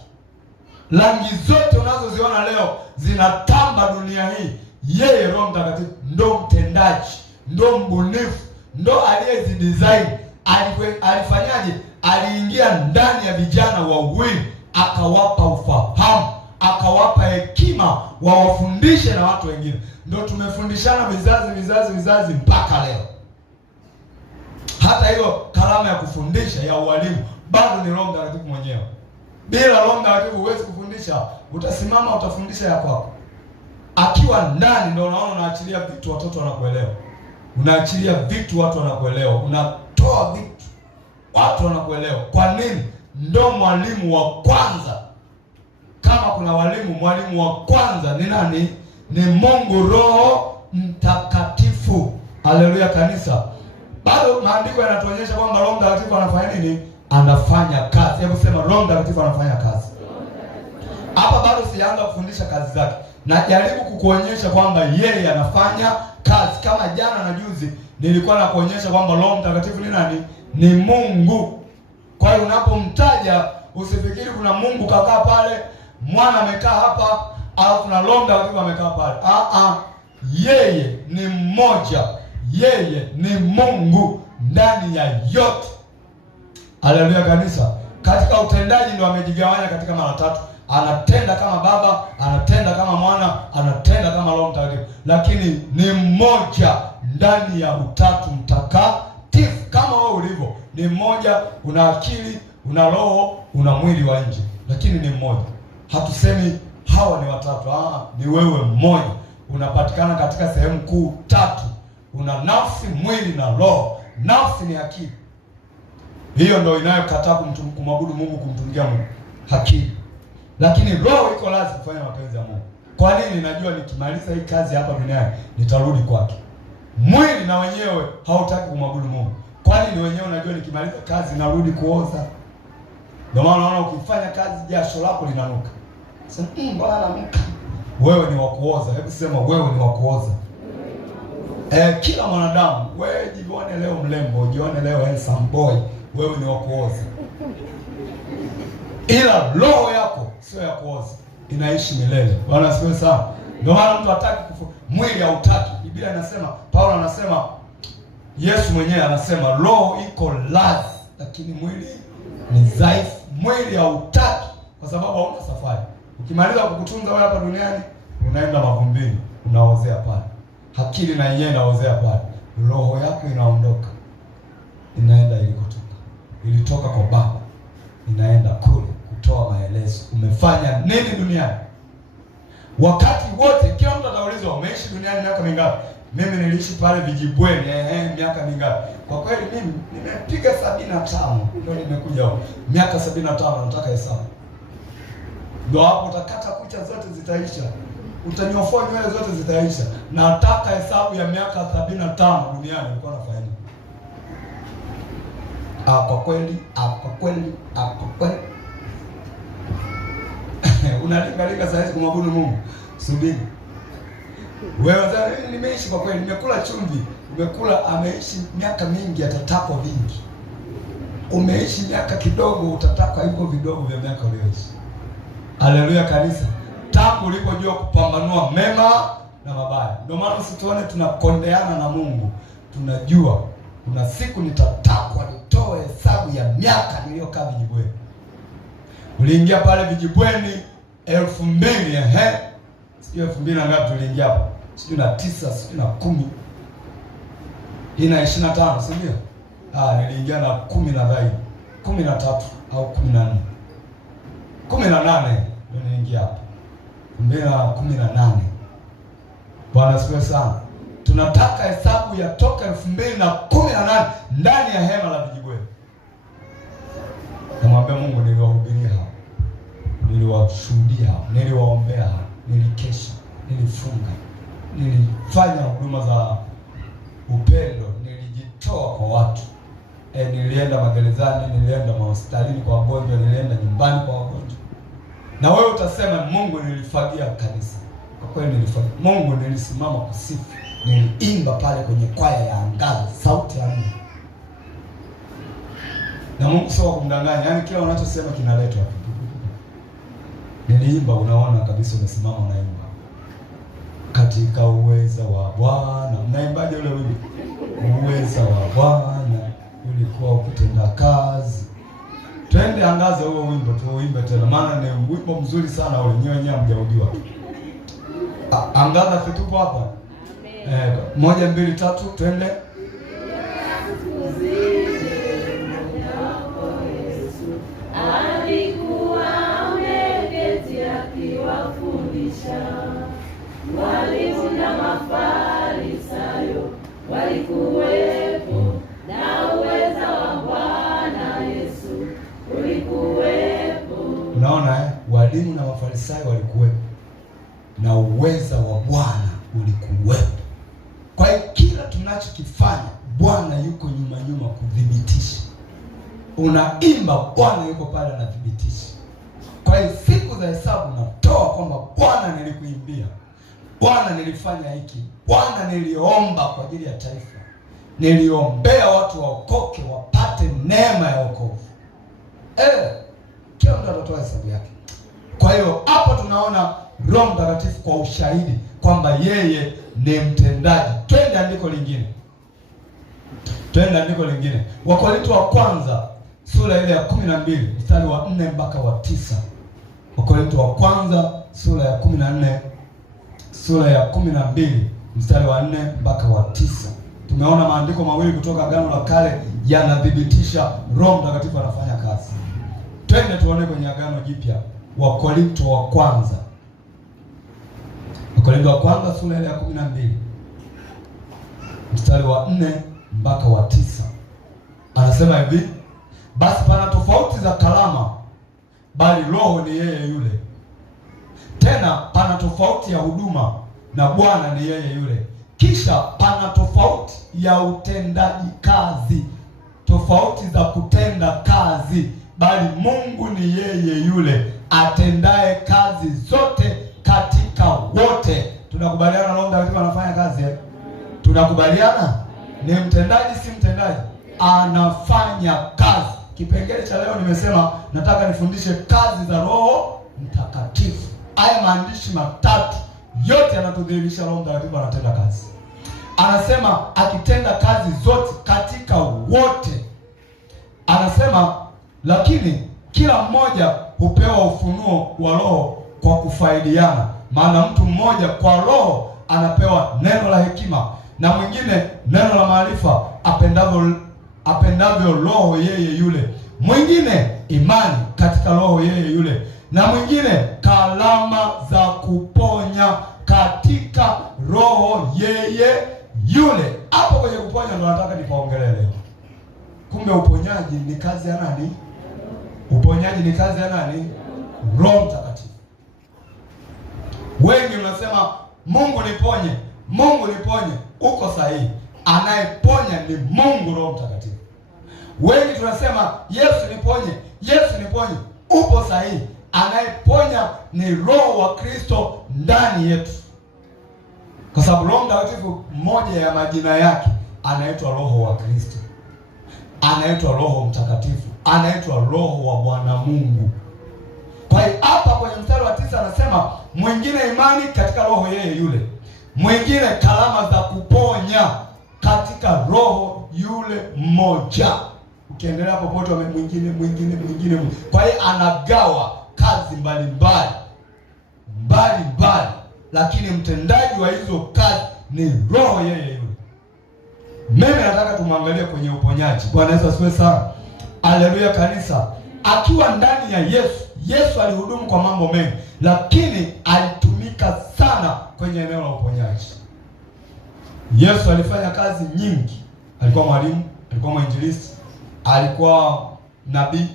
Rangi zote unazoziona leo zinatamba dunia hii, yeye Roho Mtakatifu ndo mtendaji, ndo mbunifu, ndo aliyezidesign. Alifanyaje? Aliingia ndani ya vijana wawili, akawapa ufahamu, akawapa hekima, wawafundishe na watu wengine. Ndio tumefundishana vizazi mpaka leo. Hata hiyo karama ya kufundisha ya ualimu bado ni Roho Mtakatifu mwenyewe. Bila Roho Mtakatifu huwezi kufundisha. Utasimama utafundisha ya kwako. Akiwa ndani ndio unaona unaachilia vitu watoto wanakuelewa. Unaachilia vitu watu wanakuelewa. Unatoa vitu watu wanakuelewa. Kwa nini? Ndio mwalimu wa kwanza. Kama kuna mwalimu wa kwanza ni nani? Ni Mungu Roho Mtakatifu. Haleluya kanisa. Bado maandiko yanatuonyesha kwamba Roho Mtakatifu anafanya nini? Anafanya kazi. Hebu sema Roho Mtakatifu anafanya kazi. Hapa bado sijaanza kufundisha kazi zake. Najaribu kukuonyesha kwamba yeye anafanya kazi. Kama jana na juzi nilikuwa nakuonyesha kwamba Roho Mtakatifu ni nani? Ni Mungu. Kwa hiyo unapomtaja usifikiri kuna Mungu kakaa pale, mwana amekaa hapa, au kuna Roho Mtakatifu amekaa pale. Yeye ni mmoja. Yeye ni Mungu ndani ya yote. Haleluya kanisa. Katika utendaji ndio amejigawanya katika mara tatu. Anatenda kama Baba, anatenda kama Mwana, anatenda kama Roho Mtakatifu, lakini ni mmoja ndani ya Utatu Mtakatifu. Kama wewe ulivyo ni mmoja, una akili, una roho, una mwili wa nje, lakini ni mmoja. Hatusemi hawa ni watatu. Ni wewe mmoja. Unapatikana katika sehemu kuu tatu. Una nafsi, mwili na roho. Nafsi ni akili. Hiyo ndio inayokataa kumwabudu Mungu, kumtumikia Mungu, akili. Lakini roho iko lazima kufanya mapenzi ya Mungu. Kwa nini? Najua nikimaliza hii kazi hapa duniani nitarudi kwake. Mwili na wenyewe hautaki kumwabudu Mungu. Kwa nini? Wenyewe unajua nikimaliza kazi narudi kuoza. Ndio maana unaona ukifanya kazi jasho lako linanuka. Sasa mbona nanuka? Wewe ni wa kuoza. Hebu sema wewe ni wa kuoza. Kila mwanadamu, wewe jione leo mlembo, jione leo handsome boy, wewe ni wa kuoza. Ila roho yako sio ya kuoza, inaishi milele. Bwana asifiwe sana. Ndio maana mtu hataki mwili hautaki. Biblia inasema, Paulo anasema, Yesu mwenyewe anasema roho iko lazi, lakini mwili ni dhaifu. Mwili hautaki kwa sababu hauna safari. Ukimaliza kukutunza wewe hapa duniani, unaenda mavumbini, unaozea pale. Akili na yeye inaozea pale. Roho yako inaondoka, inaenda ilikotoka. Ilitoka kwa Baba, inaenda kule kutoa maelezo. Umefanya nini duniani? Wakati wote kila mtu ataulizwa, umeishi duniani miaka mingapi? Mimi niliishi pale Vijibweni, miaka mingapi? Kwa kweli mimi nimepiga 75. Ndio nimekuja huko. Miaka 75 nataka hesabu. Ndio hapo utakata kucha zote zitaisha. Utanyofoa nywele zote zitaisha. Nataka hesabu ya miaka 75 duniani ulikuwa unafanya nini? Kwa kweli. Unalinga sasa kumwabudu Mungu. Subiri. Wewe nimeishi kwa kweli, nimekula chumvi, ameishi miaka mingi atatapwa vingi. Umeishi miaka kidogo utatakwa hivyo vidogo vya miaka uliyoishi. Haleluya kanisa. Tangu ulipojua kupambanua mema na mabaya. Ndio maana usituone tunakondeana na Mungu. Tunajua kuna siku nitatakwa nitoe hesabu ya miaka niliyokaa Vijibweni. Uliingia pale Vijibweni 2000, sio 2000 na ngapi tuliingia hapo? Sio na 9, sio na 10. Ina 25, si ndio? Niliingia na 10 na zaidi. 13 au 14. 18 ndio niliingia hapo. 2018. Bwana asifiwe sana. Tunataka hesabu ya toka 2018 ndani ya hema la Vijibweni. Namwambia Mungu, niliwahubiria hao, niliwashuhudia hao, niliwaombea hao, nilikesha, nilifunga, nilifanya huduma za upendo, nilijitoa kwa watu. Nilienda magerezani, nilienda mahospitalini kwa wagonjwa, nilienda nyumbani kwa wagonjwa. Na wewe utasema Mungu, nilifagia kanisa. Kwa kweli nilifagia. Mungu, nilisimama kusifu, niliimba pale kwenye kwaya ya Angaza, sauti ya Mungu. Na Mungu sio kumdanganya, yaani kila unachosema kinaletwa. Niliimba, unaona kabisa umesimama unaimba. Katika uweza wa Bwana. Mnaimbaje ule wimbo? Uweza wa Bwana ulikuwa ukitenda kazi. Twende Angaza huo wimbo tuuimbe tena, maana ni wimbo mzuri sana ule, nyewe hamjaudiwa. Angaza tupo hapa. Amen. 1 2 3 twende. Walimu na Mafarisayo walikuwepo, na uweza wa Bwana Yesu ulikuwepo. Unaona walimu na Mafarisayo walikuwepo na uweza wa Bwana ulikuwepo. Kwa hiyo kila tunachokifanya Bwana yuko nyuma kudhibitisha. Unaimba, Bwana yuko pale anadhibitisha. Kwa hiyo siku za hesabu natoa kwamba Bwana nilikuimbia, Bwana nilifanya hiki, Bwana niliomba kwa ajili ya taifa, niliombea watu waokoke, wapate neema ya wokovu. Kila mtu atatoa hesabu yake. Kwa hiyo hapo tunaona Roho Mtakatifu kwa ushahidi kwamba yeye ni mtendaji. Twende andiko lingine. Wakorintho wa kwanza sura ile ya 12 mstari wa 4 mpaka wa 9. Wakorintho wa kwanza sura ya 12 mstari wa 4 mpaka wa 9. Tumeona maandiko mawili kutoka Agano la Kale yanathibitisha Roho Mtakatifu anafanya kazi. Twende tuone kwenye Agano Jipya. Wakorintho wa kwanza sura ya 12 mstari wa 4 mpaka wa 9. Anasema hivi: basi pana tofauti za karama, bali Roho ni yeye yule. Tena pana tofauti ya huduma, na Bwana ni yeye yule. Kisha pana tofauti ya utendaji kazi, tofauti za kutenda kazi, bali Mungu ni yeye yule atendaye kazi zote katika wote. Tunakubaliana Roho Mtakatifu anafanya kazi Tunakubaliana ni mtendaji, si mtendaji? Anafanya kazi. Kipengele cha leo nimesema nataka nifundishe kazi za Roho Mtakatifu. Haya maandishi matatu yote yanatudhihirisha Roho Mtakatifu anatenda kazi. Anasema akitenda kazi zote katika wote. Anasema lakini kila mmoja hupewa ufunuo wa Roho kwa kufaidiana. Maana mtu mmoja kwa Roho anapewa neno la hekima, na mwingine neno la maarifa apendavyo Roho yeye yule, mwingine imani katika Roho yeye yule, na mwingine kalama za kuponya katika Roho yeye yule. Hapo kwenye kuponya ndo nataka nipaongelee leo. Kumbe uponyaji ni kazi ya nani? Uponyaji ni kazi ya nani? Roho Mtakatifu. Wengi mnasema Mungu niponye, Mungu niponye. Uko sahihi. Anayeponya ni Mungu, Roho Mtakatifu. Wengi tunasema Yesu niponye, Yesu niponye. Upo sahihi. Anayeponya ni Roho wa Kristo ndani yetu. Kwa sababu Roho Mtakatifu, mmoja ya majina yake anaitwa Roho wa Kristo, anaitwa Roho Mtakatifu, anaitwa Roho wa Bwana Mungu. Kwa hiyo hapa kwenye mstari wa 9 anasema mwingine imani katika Roho yeye yule, mwingine karama za kuponya katika Roho yule mmoja. Ukiendelea popote mwingine. Kwa hiyo anagawa kazi mbalimbali, lakini mtendaji wa hizo kazi ni Roho yeye yule. Mimi nataka tumwangalie kwenye uponyaji. Bwana Yesu asifiwe sana. Haleluya kanisa. Akiwa ndani ya Yesu alihudumu kwa mambo mengi, lakini alitumika sana kwenye eneo la uponyaji. Yesu alifanya kazi nyingi. Alikuwa mwalimu, alikuwa mwinjilisti, alikuwa nabii,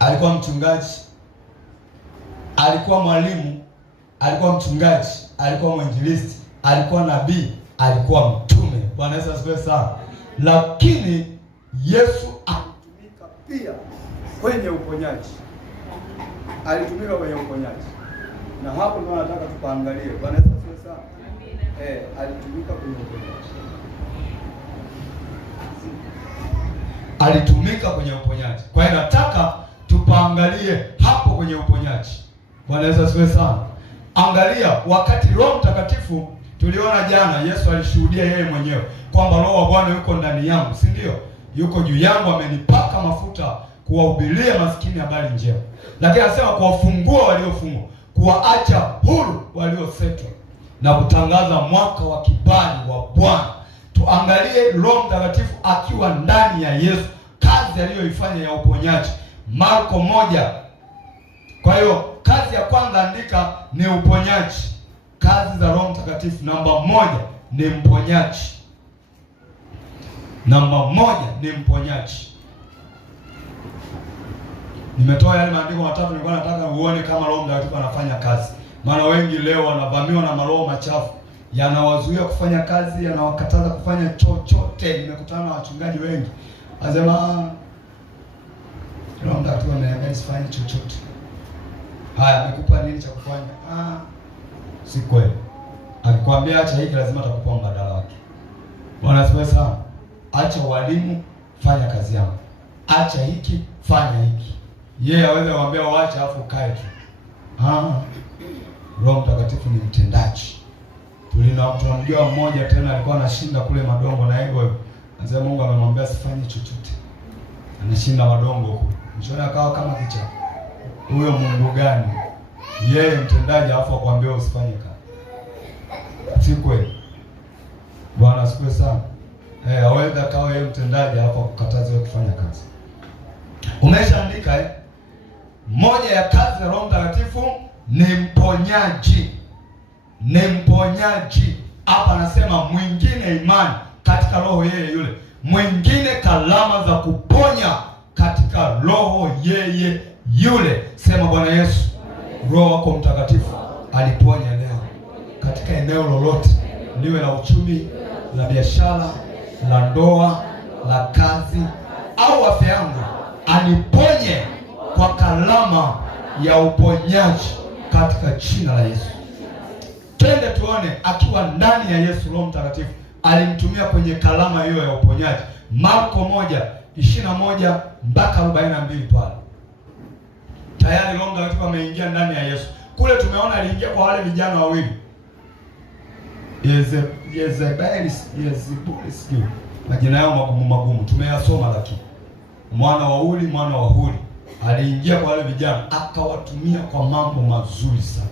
alikuwa mchungaji, alikuwa mwalimu, alikuwa mchungaji, alikuwa mwinjilisti, alikuwa nabii, alikuwa mtume. Bwana Yesu asifiwe sana. Lakini Yesu alitumika pia kwenye uponyaji. Alitumika kwenye uponyaji. Na hapo ndio nataka tupaangalie. Bwana Yesu asifiwe sana. Alitumika kwenye uponyaji. Alitumika kwenye uponyaji. Kwa hiyo nataka tupaangalie hapo kwenye uponyaji. Bwana Yesu asifiwe sana. Angalia, wakati Roho Mtakatifu tuliona jana, Yesu alishuhudia yeye mwenyewe kwamba Roho wa Bwana yuko ndani yangu, si ndio? Yuko juu yangu, amenipaka mafuta kuwahubiria maskini habari njema. Lakini anasema kuwafungua waliofungwa, kuwaacha huru waliosetwa, na kutangaza mwaka wa kibali wa Bwana. Tuangalie Roho Mtakatifu akiwa ndani ya Yesu, kazi aliyoifanya ya uponyaji. Marko 1. Kwa hiyo kazi ya kwanza andika ni uponyaji. Kazi za Roho Mtakatifu, namba 1 ni mponyaji. Namba 1 ni mponyaji. Nimetoa yale maandiko matatu, nilikuwa nataka uone kama Roho Mtakatifu anafanya kazi. Maana wengi leo wanavamiwa na maroho machafu, yanawazuia kufanya kazi, yanawakataza kufanya chochote. Nimekutana na wachungaji wengi anasema Roho Mtakatifu ananiambia sifanye chochote. Haya, amekupa nini cha kufanya? Si kweli. Akikwambia acha hiki, lazima atakupa mbadala wake. Bwana asifiwe sana. Acha walimu, fanya kazi yako. Acha hiki, fanya hiki. Yeye aweze kuambia waache afu kae tu. Roho Mtakatifu ni mtendaji. Tunamjua mmoja tena alikuwa anashinda kule Madongo na ego. Anasema Mungu amemwambia asifanye chochote. Anashinda Madongo kule. Mshona akawa kama kicha. Huyo Mungu gani? Yeye mtendaji afu akwambia usifanye kazi. Si kweli. Bwana asifiwe sana. Aweza kawa yeye mtendaji afu akukataze kufanya kazi. Umeshaandika moja ya kazi ya Roho Mtakatifu ni mponyaji. Ni mponyaji. Hapa anasema mwingine imani katika roho yeye yule. Mwingine kalama za kuponya katika roho yeye yule. Sema Bwana Yesu, Roho wako Mtakatifu aliponya leo katika eneo lolote, liwe la uchumi, la biashara, la ndoa, la kazi au afya yangu, aniponye kwa kalama ya uponyaji katika jina la Yesu. Twende tuone akiwa ndani ya Yesu, Roho Mtakatifu alimtumia kwenye kalama hiyo ya uponyaji. Marko 1:21 mpaka 42 pale. Tayari Roho Mtakatifu ameingia ndani ya Yesu. Kule tumeona aliingia kwa wale vijana wawili. Yezebeli, majina yao magumu tumeyasoma, lakini mwana wa Huri aliingia kwa wale vijana akawatumia kwa mambo mazuri sana.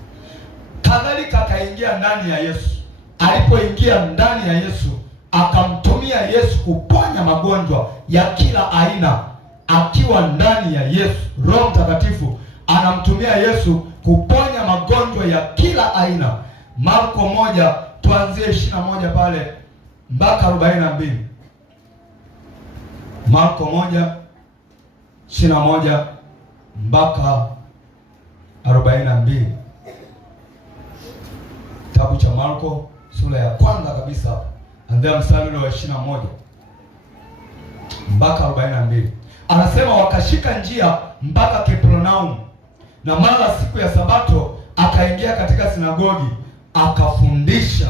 Kadhalika akaingia ndani ya Yesu. Alipoingia ndani ya Yesu, akamtumia Yesu kuponya magonjwa ya kila aina. Akiwa ndani ya Yesu, Roho Mtakatifu anamtumia Yesu kuponya magonjwa ya kila aina. Marko 1 tuanzie 21 pale mpaka 42. Marko 1:21 mpaka 42. Kitabu cha Marko sura ya kwanza kabisa, anzia mstari wa 21 mpaka 42. Anasema wakashika njia mpaka Kapernaum, na mara siku ya Sabato akaingia katika sinagogi akafundisha.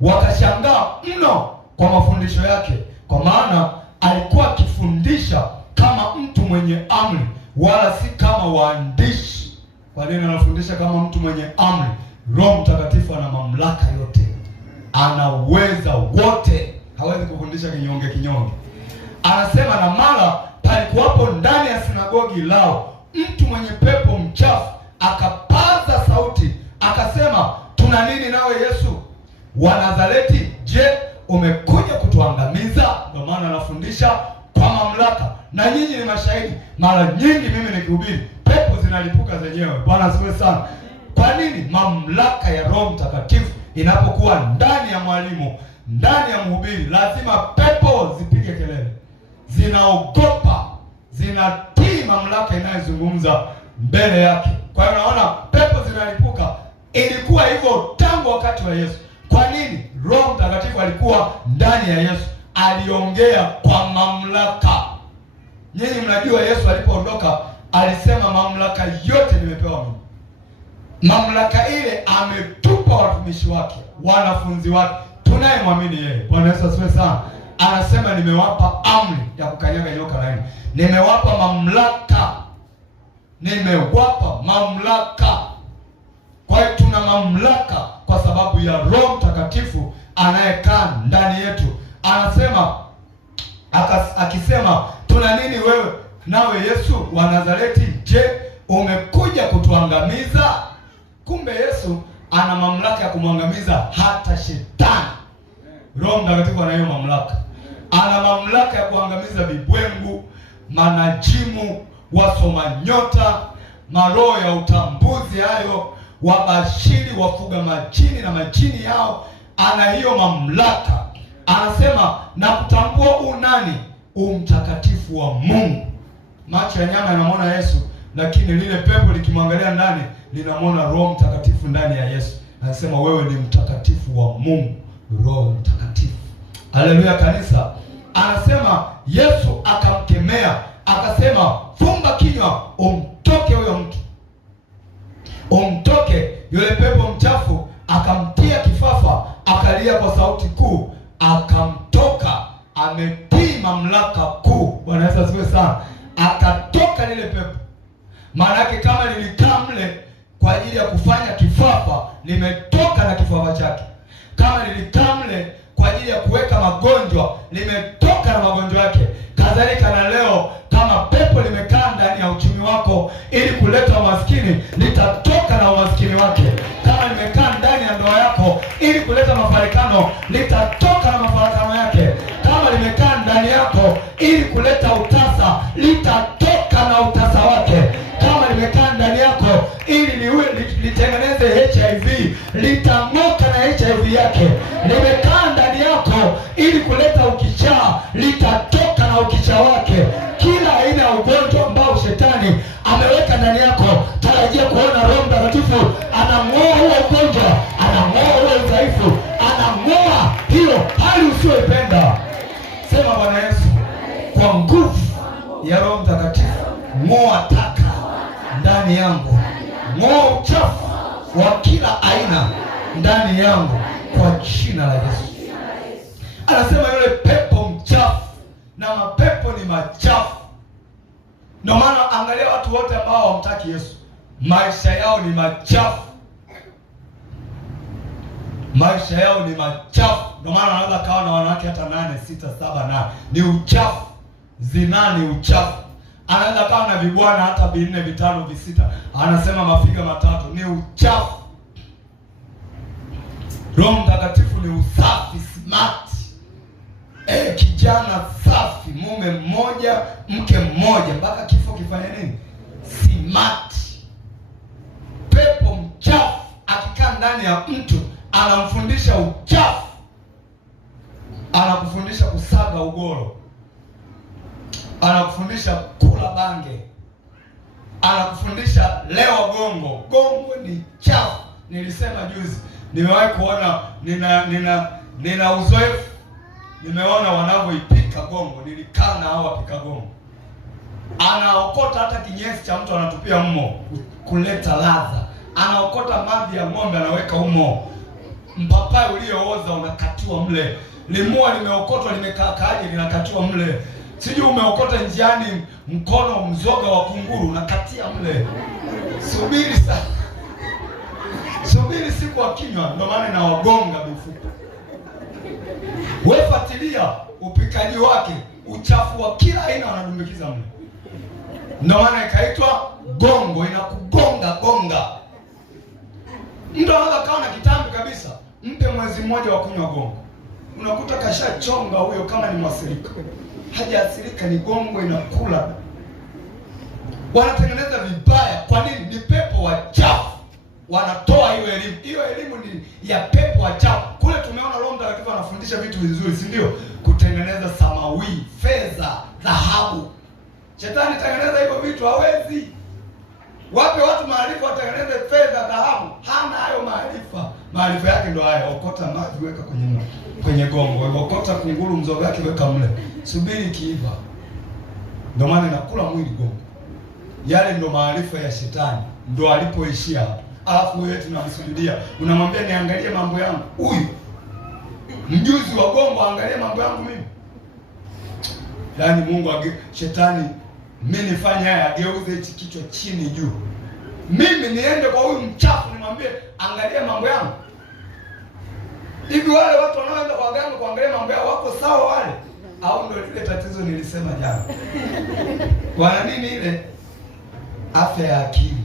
Wakashangaa mno kwa mafundisho yake, kwa maana alikuwa akifundisha kama mtu mwenye amri, wala si kama waandishi. Kwa nini anafundisha kama mtu mwenye amri? Roho Mtakatifu ana mamlaka yote, ana uweza wote, hawezi kufundisha kinyonge. Anasema na mara palikuwapo ndani ya sinagogi lao mtu mwenye pepo mchafu, akapaza sauti akasema, tuna nini nawe Yesu wa Nazareti? Je, umekuja kutuangamiza? Ndio maana anafundisha kwa mamlaka, na nyinyi ni mashahidi. Mara nyingi mimi nikihubiri pepo zinalipuka zenyewe. Bwana asifiwe sana. Kwa nini? Mamlaka ya Roho Mtakatifu inapokuwa ndani ya mwalimu, ndani ya mhubiri, lazima pepo zipige kelele, zinaogopa, zinatii mamlaka inayozungumza mbele yake. Kwa hiyo unaona pepo zinalipuka. Ilikuwa hivyo tangu wakati wa Yesu. Kwa nini? Roho Mtakatifu alikuwa ndani ya Yesu, aliongea kwa mamlaka. Nyinyi mnajua Yesu alipoondoka alisema mamlaka yote nimepewa mimi. Mamlaka ile ametupa watumishi wake, wanafunzi wake, tunayemwamini yeye. Bwana Yesu asifiwe sana. Anasema nimewapa amri ya kukanyaga nyoka na nge. Nimewapa mamlaka. Nimewapa mamlaka. Kwa hiyo tuna mamlaka kwa sababu ya Roho Mtakatifu anayekaa ndani yetu. Anasema akisema, tuna nini wewe nawe Yesu wa Nazareti? Je, umekuja kutuangamiza? Kumbe Yesu ana mamlaka ya kumwangamiza hata shetani. Roho Mtakatifu ana hiyo mamlaka. Ana mamlaka ya kuangamiza vibwengu, manajimu, wasoma nyota, maroho ya utambuzi hayo, wabashiri, wafuga majini na majini yao. Ana hiyo mamlaka. Anasema na kutambua unani, umtakatifu wa Mungu. Macho ya nyama yanamwona Yesu, lakini lile pepo likimwangalia ndani linamwona Roho Mtakatifu ndani ya Yesu. Anasema wewe ni mtakatifu wa Mungu, Roho Mtakatifu. Haleluya kanisa. Anasema Yesu akamkemea, akasema fumba kinywa, umtoke huyo mtu. umtoke yule pepo mchafu. Akamtia kifafa, akalia kwa sauti kuu, akamtoka. Ametii mamlaka kuu. Bwana Yesu asifiwe sana. Akatoka lile pepo. Maana yake kama lilikaa mle kwa ajili ya kufanya kifafa, limetoka na kifafa chake. Kama lilikaa mle kwa ajili ya kuweka magonjwa, limetoka na magonjwa yake. Kadhalika na leo, kama pepo limekaa ndani ya uchumi wako ili kuleta umaskini, litatoka na umaskini wake. Kama limekaa ndani ya ndoa yako ili kuleta mafarakano, litatoka na mafarakano yake. Kama limekaa ndani yako ili kuleta utasa, litatoka na utasa wake. Kama limekaa ndani yako ili litengeneze HIV, litang'oka na HIV yake. Limekaa ndani yako ili kuleta ukichaa, litatoka na ukichaa wake. Kila aina ya ugonjwa ambao shetani ameweka ndani yako, tarajia kuona Roho Mtakatifu anang'oa huo ugonjwa, anang'oa huo udhaifu, anang'oa hiyo hali usiyoipenda. Sema Bwana Yesu, kwa nguvu ya Roho Mtakatifu, ng'oa taka ndani yangu, ng'oa uchafu wa kila aina ndani yangu kwa jina la Yesu. Anasema yule pepo mchafu, na mapepo ni machafu. Ndio maana angalia watu wote ambao hawamtaki Yesu, maisha yao ni machafu. Maisha yao ni machafu. Ndio maana anaweza kawa na wanawake hata 8, 6, 7, 8. Ni uchafu. Zinaa ni uchafu. Anaweza kawa na vibwana hata 4, 5, 6. Anasema mafiga matatu. Ni uchafu. Roho Mtakatifu ni usafi, smart. Kijana safi, mume mmoja, mke mmoja, mpaka kifo kifanye nini? Smart. Pepo mchafu akikaa ndani ya mtu, anamfundisha uchafu. Anakufundisha kusaga ugoro, anakufundisha kula bange, anakufundisha lewa gongo. Gongo ni chafu. Nilisema juzi, nimewahi kuona, nina uzoefu. Nimeona wanavyoipika gongo. Nilikaa na hao wapika gongo. Anaokota hata kinyesi cha mtu anatupia mmo kuleta ladha. Anaokota mavi ya ng'ombe anaweka humo. Mpapai uliooza unakatiwa mle. Limua limeokotwa limekaaje linakatiwa mle. Sijui umeokota njiani mkono mzoga wa kunguru unakatia mle. Subiri sana. Subiri siku akinywa, ndio maana nawagonga mifupa. Wewe fuatilia upikaji wake, uchafu wa kila aina wanadumbukiza mle. Ndio maana ikaitwa gongo, inakugonga gonga. Ndio anaweza kawa na kitambi kabisa, mpe mwezi mmoja wa kunywa gongo. Unakuta kashachonga huyo kama ni mwasirika. Hajaathirika, ni gongo inakula. Wanatengeneza vibaya. Kwa nini? Ni pepo wachafu. Wanatoa hiyo elimu. Hiyo elimu ni ya pepo wachafu. Kule tumeona Roho Mtakatifu anafundisha vitu vizuri, si ndio? Kutengeneza samawi, fedha, dhahabu. Shetani tengeneza hivyo vitu hawezi. Wape watu maarifa watengeneze fedha, dhahabu. Hana hayo maarifa. Maarifa yake ndio haya, okota maji weka kwenye gongo. Okota kunguru mzoga wake weka mle. Subiri kiiva. Ndio maana inakula mwili gongo. Yale ndio maarifa ya shetani. Ndio alipoishia hapo. Alafu wewe tunamsujudia. Unamwambia niangalie mambo yangu. Huyu mjuzi wa gongo angalie mambo yangu mimi. Yaani Mungu shetani mimi nifanye haya, ageuze hichi kichwa chini juu. Mimi niende kwa huyu mchafu nimwambie angalia mambo yangu. Hivi wale watu wanaoenda kwa waganga kuangalia mambo yao wako sawa wale? Au ndio ile tatizo nilisema jana? Wana nini ile? Afya ya akili.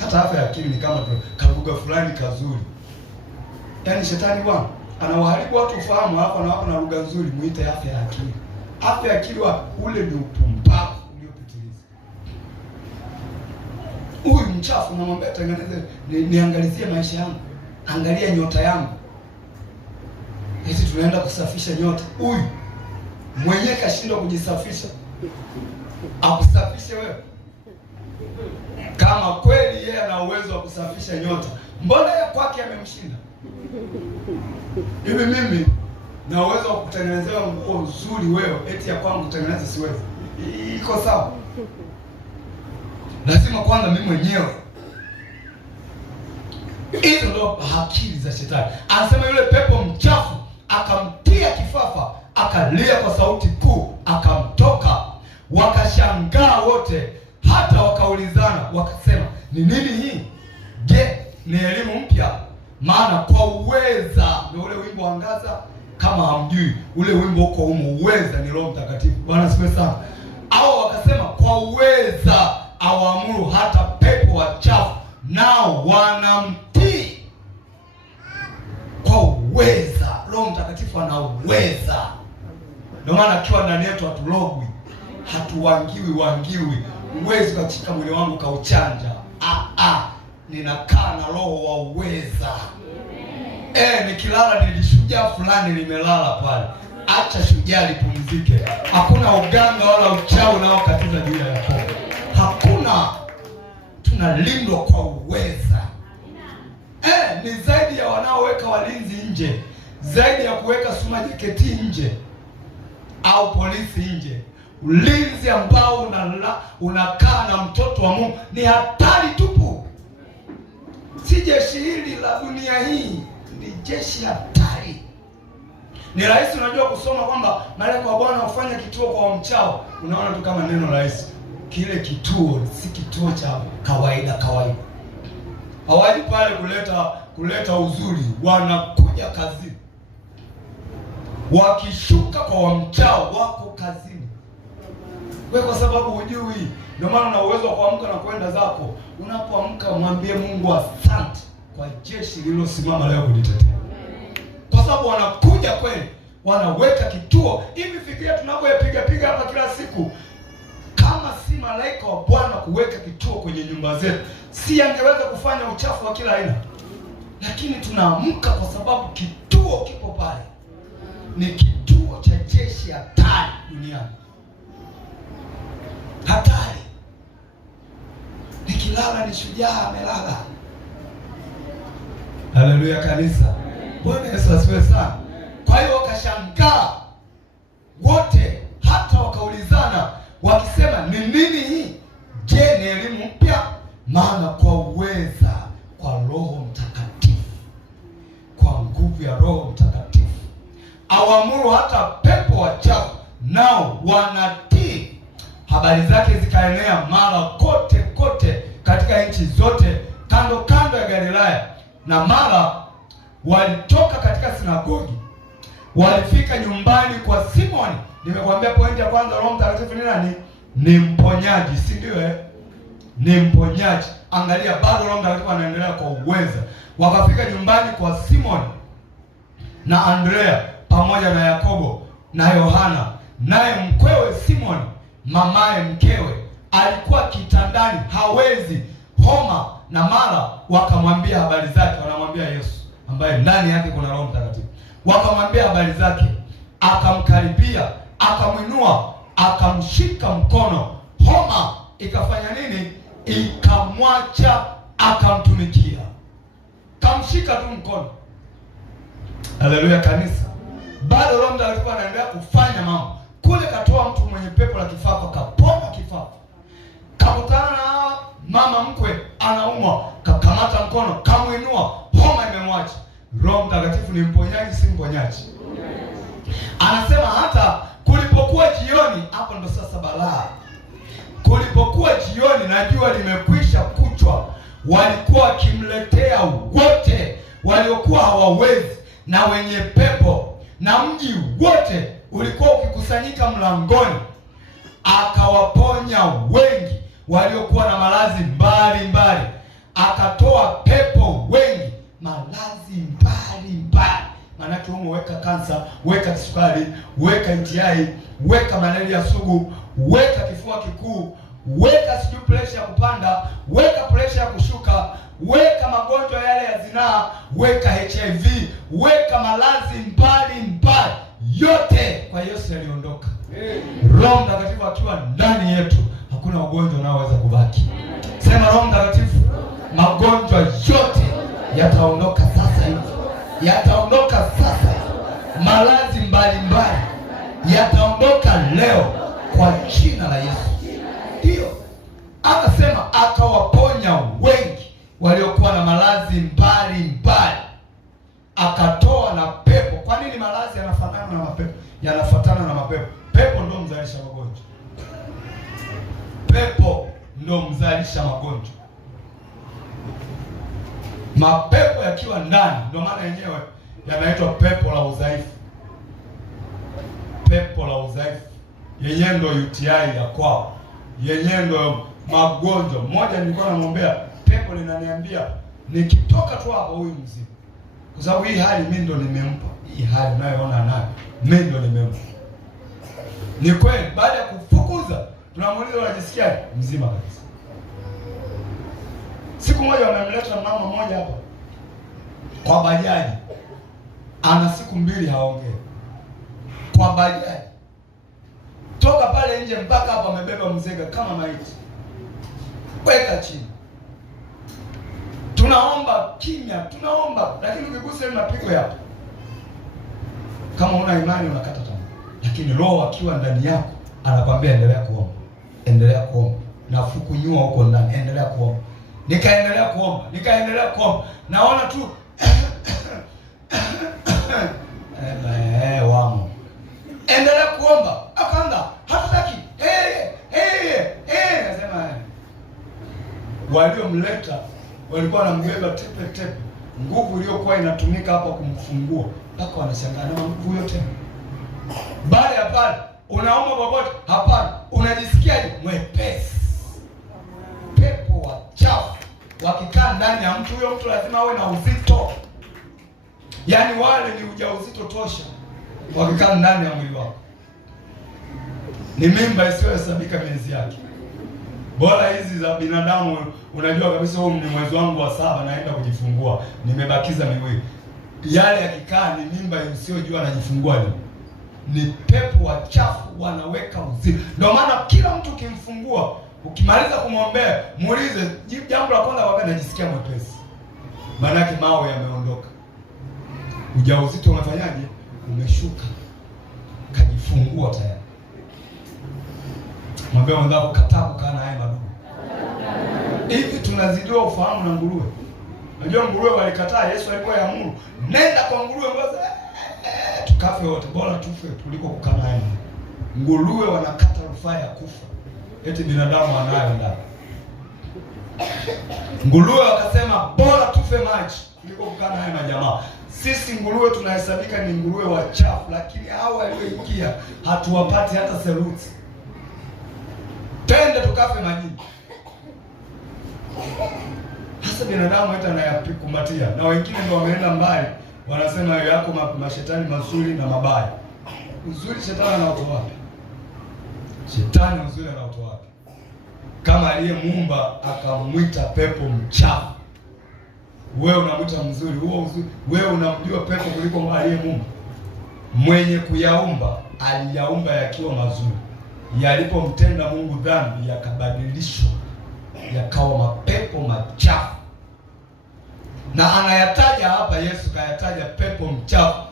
Hata afya ya akili ni kama kabuga fulani kazuri. Yaani shetani bwana anawaharibu watu ufahamu, hapo anawapa na lugha nzuri, muite afya ya akili. Afya ya akili ule ni upumbavu uliopitiliza. Huyu mchafu namwambia tengeneze, niangalizie maisha yangu. Angalia nyota yangu. Hizi tunaenda kusafisha nyota. Huyu mwenyewe kashindwa kujisafisha. Akusafishe wewe. Kama kweli yeye ana uwezo wa kusafisha nyota, mbona yeye kwake amemshinda? Hivi mimi na uwezo wa kutengenezea nguo nzuri wewe, eti ya kwangu kutengeneza siwezi. Iko sawa? Lazima kwanza mimi mwenyewe Hizo ndio akili za shetani. Anasema yule pepo mchafu akamtia kifafa, akalia kwa sauti kuu, akamtoka. Wakashangaa wote, hata wakaulizana wakasema, ni nini hii? Je, ni elimu mpya? Maana kwa uweza, ndio ule wimbo angaza. Kama hamjui ule wimbo uko humo, uweza ni Roho Mtakatifu. Bwana sifiwe sana. Au wakasema kwa uweza awaamuru hata pepo wachafu nao wanamtii. Kwa uweza, Roho Mtakatifu ana uweza. Ndio maana akiwa ndani yetu hatulogwi, hatuwangiwi. Uwezi katika mwili wangu kauchanja. Ninakaa na Roho wa uweza. Nikilala nilishujaa fulani limelala pale. Acha shujaa lipumzike. Hakuna uganga wala uchawi unaokatiza juu ya Yakobo. Hakuna. Tunalindwa kwa uweza. Ni zaidi ya wanaoweka walinzi nje, zaidi ya kuweka suma jaketi nje au polisi nje. Ulinzi ambao unakaa na mtoto wa Mungu ni hatari tupu. Si jeshi hili la dunia hii, ni jeshi hatari. Ni rahisi unajua kusoma kwamba malaika wa Bwana hufanya kituo kwa wamchao. Unaona tu kama neno rahisi. Kile kituo si kituo cha kawaida. Hawaji pale kuleta uzuri, wanakuja kazini. Wakishuka kwa wamchao wako kazini. Wewe kwa sababu hujui, ndio maana una uwezo wa kuamka na kwenda zako. Unapoamka mwambie Mungu asante kwa jeshi lililosimama leo kulitetea. Kwa sababu wanakuja kweli, wanaweka kituo. Hivi fikiria tunapopiga hapa kila siku. Kama si malaika wa Bwana kuweka kituo kwenye nyumba zetu, si angeweza kufanya uchafu wa kila aina. Lakini tunaamka kwa sababu kituo kipo pale. Ni kituo cha jeshi hatari duniani. Hatari. Nikilala ni shujaa amelala. Haleluya kanisa. Bwana Yesu asifiwe sana. Kwa hiyo wakashangaa wote, hata wakaulizana wakisema, ni nini hii? Je, ni elimu mpya? Maana kwa uweza kwa Roho Mtakatifu, kwa nguvu ya Roho Mtakatifu awaamuru hata pepo wachafu nao wanatii. Habari zake zikaenea mara kote katika nchi zote kando ya Galilaya. Na mara walitoka katika sinagogi, walifika nyumbani kwa Simoni. Nimekwambia pointi ya kwanza, Roho Mtakatifu ni nani? Ni mponyaji, si ndio? Ni mponyaji. Angalia, bado Roho Mtakatifu anaendelea kwa uweza. Wakafika nyumbani kwa Simoni na Andrea pamoja na Yakobo na Yohana, naye mkwewe Simoni mamaye mkewe alikuwa kitandani hawezi, homa. Na mara wakamwambia habari zake. Wanamwambia Yesu ambaye ndani yake kuna Roho Mtakatifu. Wakamwambia habari zake, akamkaribia, akamwinua, akamshika mkono. Homa ikafanya nini? Ikamwacha, akamtumikia. Kamshika tu mkono. Haleluya kanisa. Bado Roho Mtakatifu anaendelea kufanya mambo. Kule katoa mtu mwenye pepo la kifafa, kapona kifafa. Kakutana na mama mkwe anaumwa, kakamata mkono, kamwinua, homa imemwacha. Roho Mtakatifu ni mponyaji, si mponyaji? Anasema hata kulipokuwa jioni, hapo ndo sasa balaa. Kulipokuwa jioni na jua limekwisha kuchwa, walikuwa wakimletea wote waliokuwa hawawezi na wenye pepo, na mji wote ulikuwa ukikusanyika mlangoni. Akawaponya wengi waliokuwa na maradhi mbalimbali, akatoa pepo wengi maradhi mbalimbali. Maanake humo weka kansa, weka kisukari, weka UTI, weka malaria sugu, weka kifua kikuu, weka sijui pressure ya kupanda, weka pressure ya kushuka, weka magonjwa yale ya zinaa, weka HIV, weka maradhi mbalimbali. Yote kwa Yesu yaliondoka. Roho Mtakatifu akiwa ndani yetu, hakuna ugonjwa unaoweza kubaki. Sema Roho Mtakatifu, magonjwa yote yataondoka sasa hivi. Yataondoka sasa. Maradhi mbalimbali yataondoka leo kwa jina la Yesu. Ndio. Akasema akawaponya wengi waliokuwa na maradhi mbalimbali. mapepo, yanafuatana na mapepo. Pepo ndio mzalisha magonjwa. Pepo ndio mzalisha magonjwa. Mapepo yakiwa ndani, ndio maana yenyewe yanaitwa pepo la udhaifu. Pepo la udhaifu yenyewe ndio UTI ya kwao, yenyewe ndio magonjwa. Mmoja nilikuwa namwombea, pepo linaniambia nikitoka tu hapo huyu mzima, kwa sababu hii hali mimi ndo nimempa. Hii hali unayoona nayo mimi ndo nimempa. Ni kweli, baada ya kufukuza tunamuuliza unajisikiaje? Mzima kabisa. Siku moja wamemleta mama mmoja hapa kwa bajaji, ana siku 2 haongei kwa bajaji, toka pale nje mpaka hapa amebeba mzega kama maiti, weka chini. Tunaomba kimya, tunaomba, lakini ukigusa ile mapigo yako, kama una imani unakata tamaa. Lakini Roho akiwa ndani yako anakwambia endelea kuomba, endelea kuomba, na fukunyua huko ndani, endelea kuomba. Nikaendelea kuomba, naona tu wamo, endelea kuomba. Akaanza hataki, nasema waliomleta walikuwa wanambeba tepe, nguvu iliyokuwa inatumika hapa kumfungua, mpaka wanashangaa na nguvu yote. Baada ya pale, unaomba popote? Hapana. Unajisikiaje? Mwepesi. Pepo wachafu wakikaa ndani ya mtu, huyo mtu lazima awe na uzito, yaani wale ni ujauzito tosha wakikaa ndani ya mwili wako. Ni mimba isiyohesabika miezi yake. Bora hizi za binadamu, unajua kabisa huu ni mwezi wangu wa 7 naenda kujifungua, nimebakiza 2. Yale yakikaa ni mimba isiyojua anajifungua lini. Ni pepo wachafu wanaweka uzito. Ndio maana kila mtu ukimfungua, ukimaliza kumwombea, muulize jambo la kwanza, wapi anajisikia mwepesi. Maana yake mawe yameondoka. Ujauzito umefanyaje? Umeshuka. Kajifungua tayari. Mwambie mwenzako kataa kukaa na haya madudu. Hivi tunazidiwa ufahamu na nguruwe. Unajua nguruwe walikataa, Yesu alikuwa yaamuru, nenda kwa nguruwe ngoza tukafe wote, bora tufe kuliko kukaa na haya. Nguruwe wanakata rufaa ya kufa. Eti binadamu anayo ndani. Nguruwe wakasema bora tufe maji kuliko kukaa na haya majamaa. Sisi nguruwe tunahesabika ni nguruwe wachafu, lakini hao walioingia hatuwapati hata seruti. Tende tukafe majini. Hasa binadamu hata anayakumbatia, na wengine ndio wameenda mbali, wanasema yako mashetani mazuri na mabaya. Uzuri shetani anaotoa wapi? Shetani uzuri anaotoa wapi? Kama aliyemuumba akamwita pepo mchafu, wewe unamwita mzuri? Huo uzuri, wewe unamjua pepo kuliko aliyemuumba? Mwenye kuyaumba aliyaumba yakiwa mazuri, yalipomtenda Mungu dhambi yakabadilishwa yakawa mapepo machafu. Na anayataja hapa, Yesu kayataja pepo mchafu,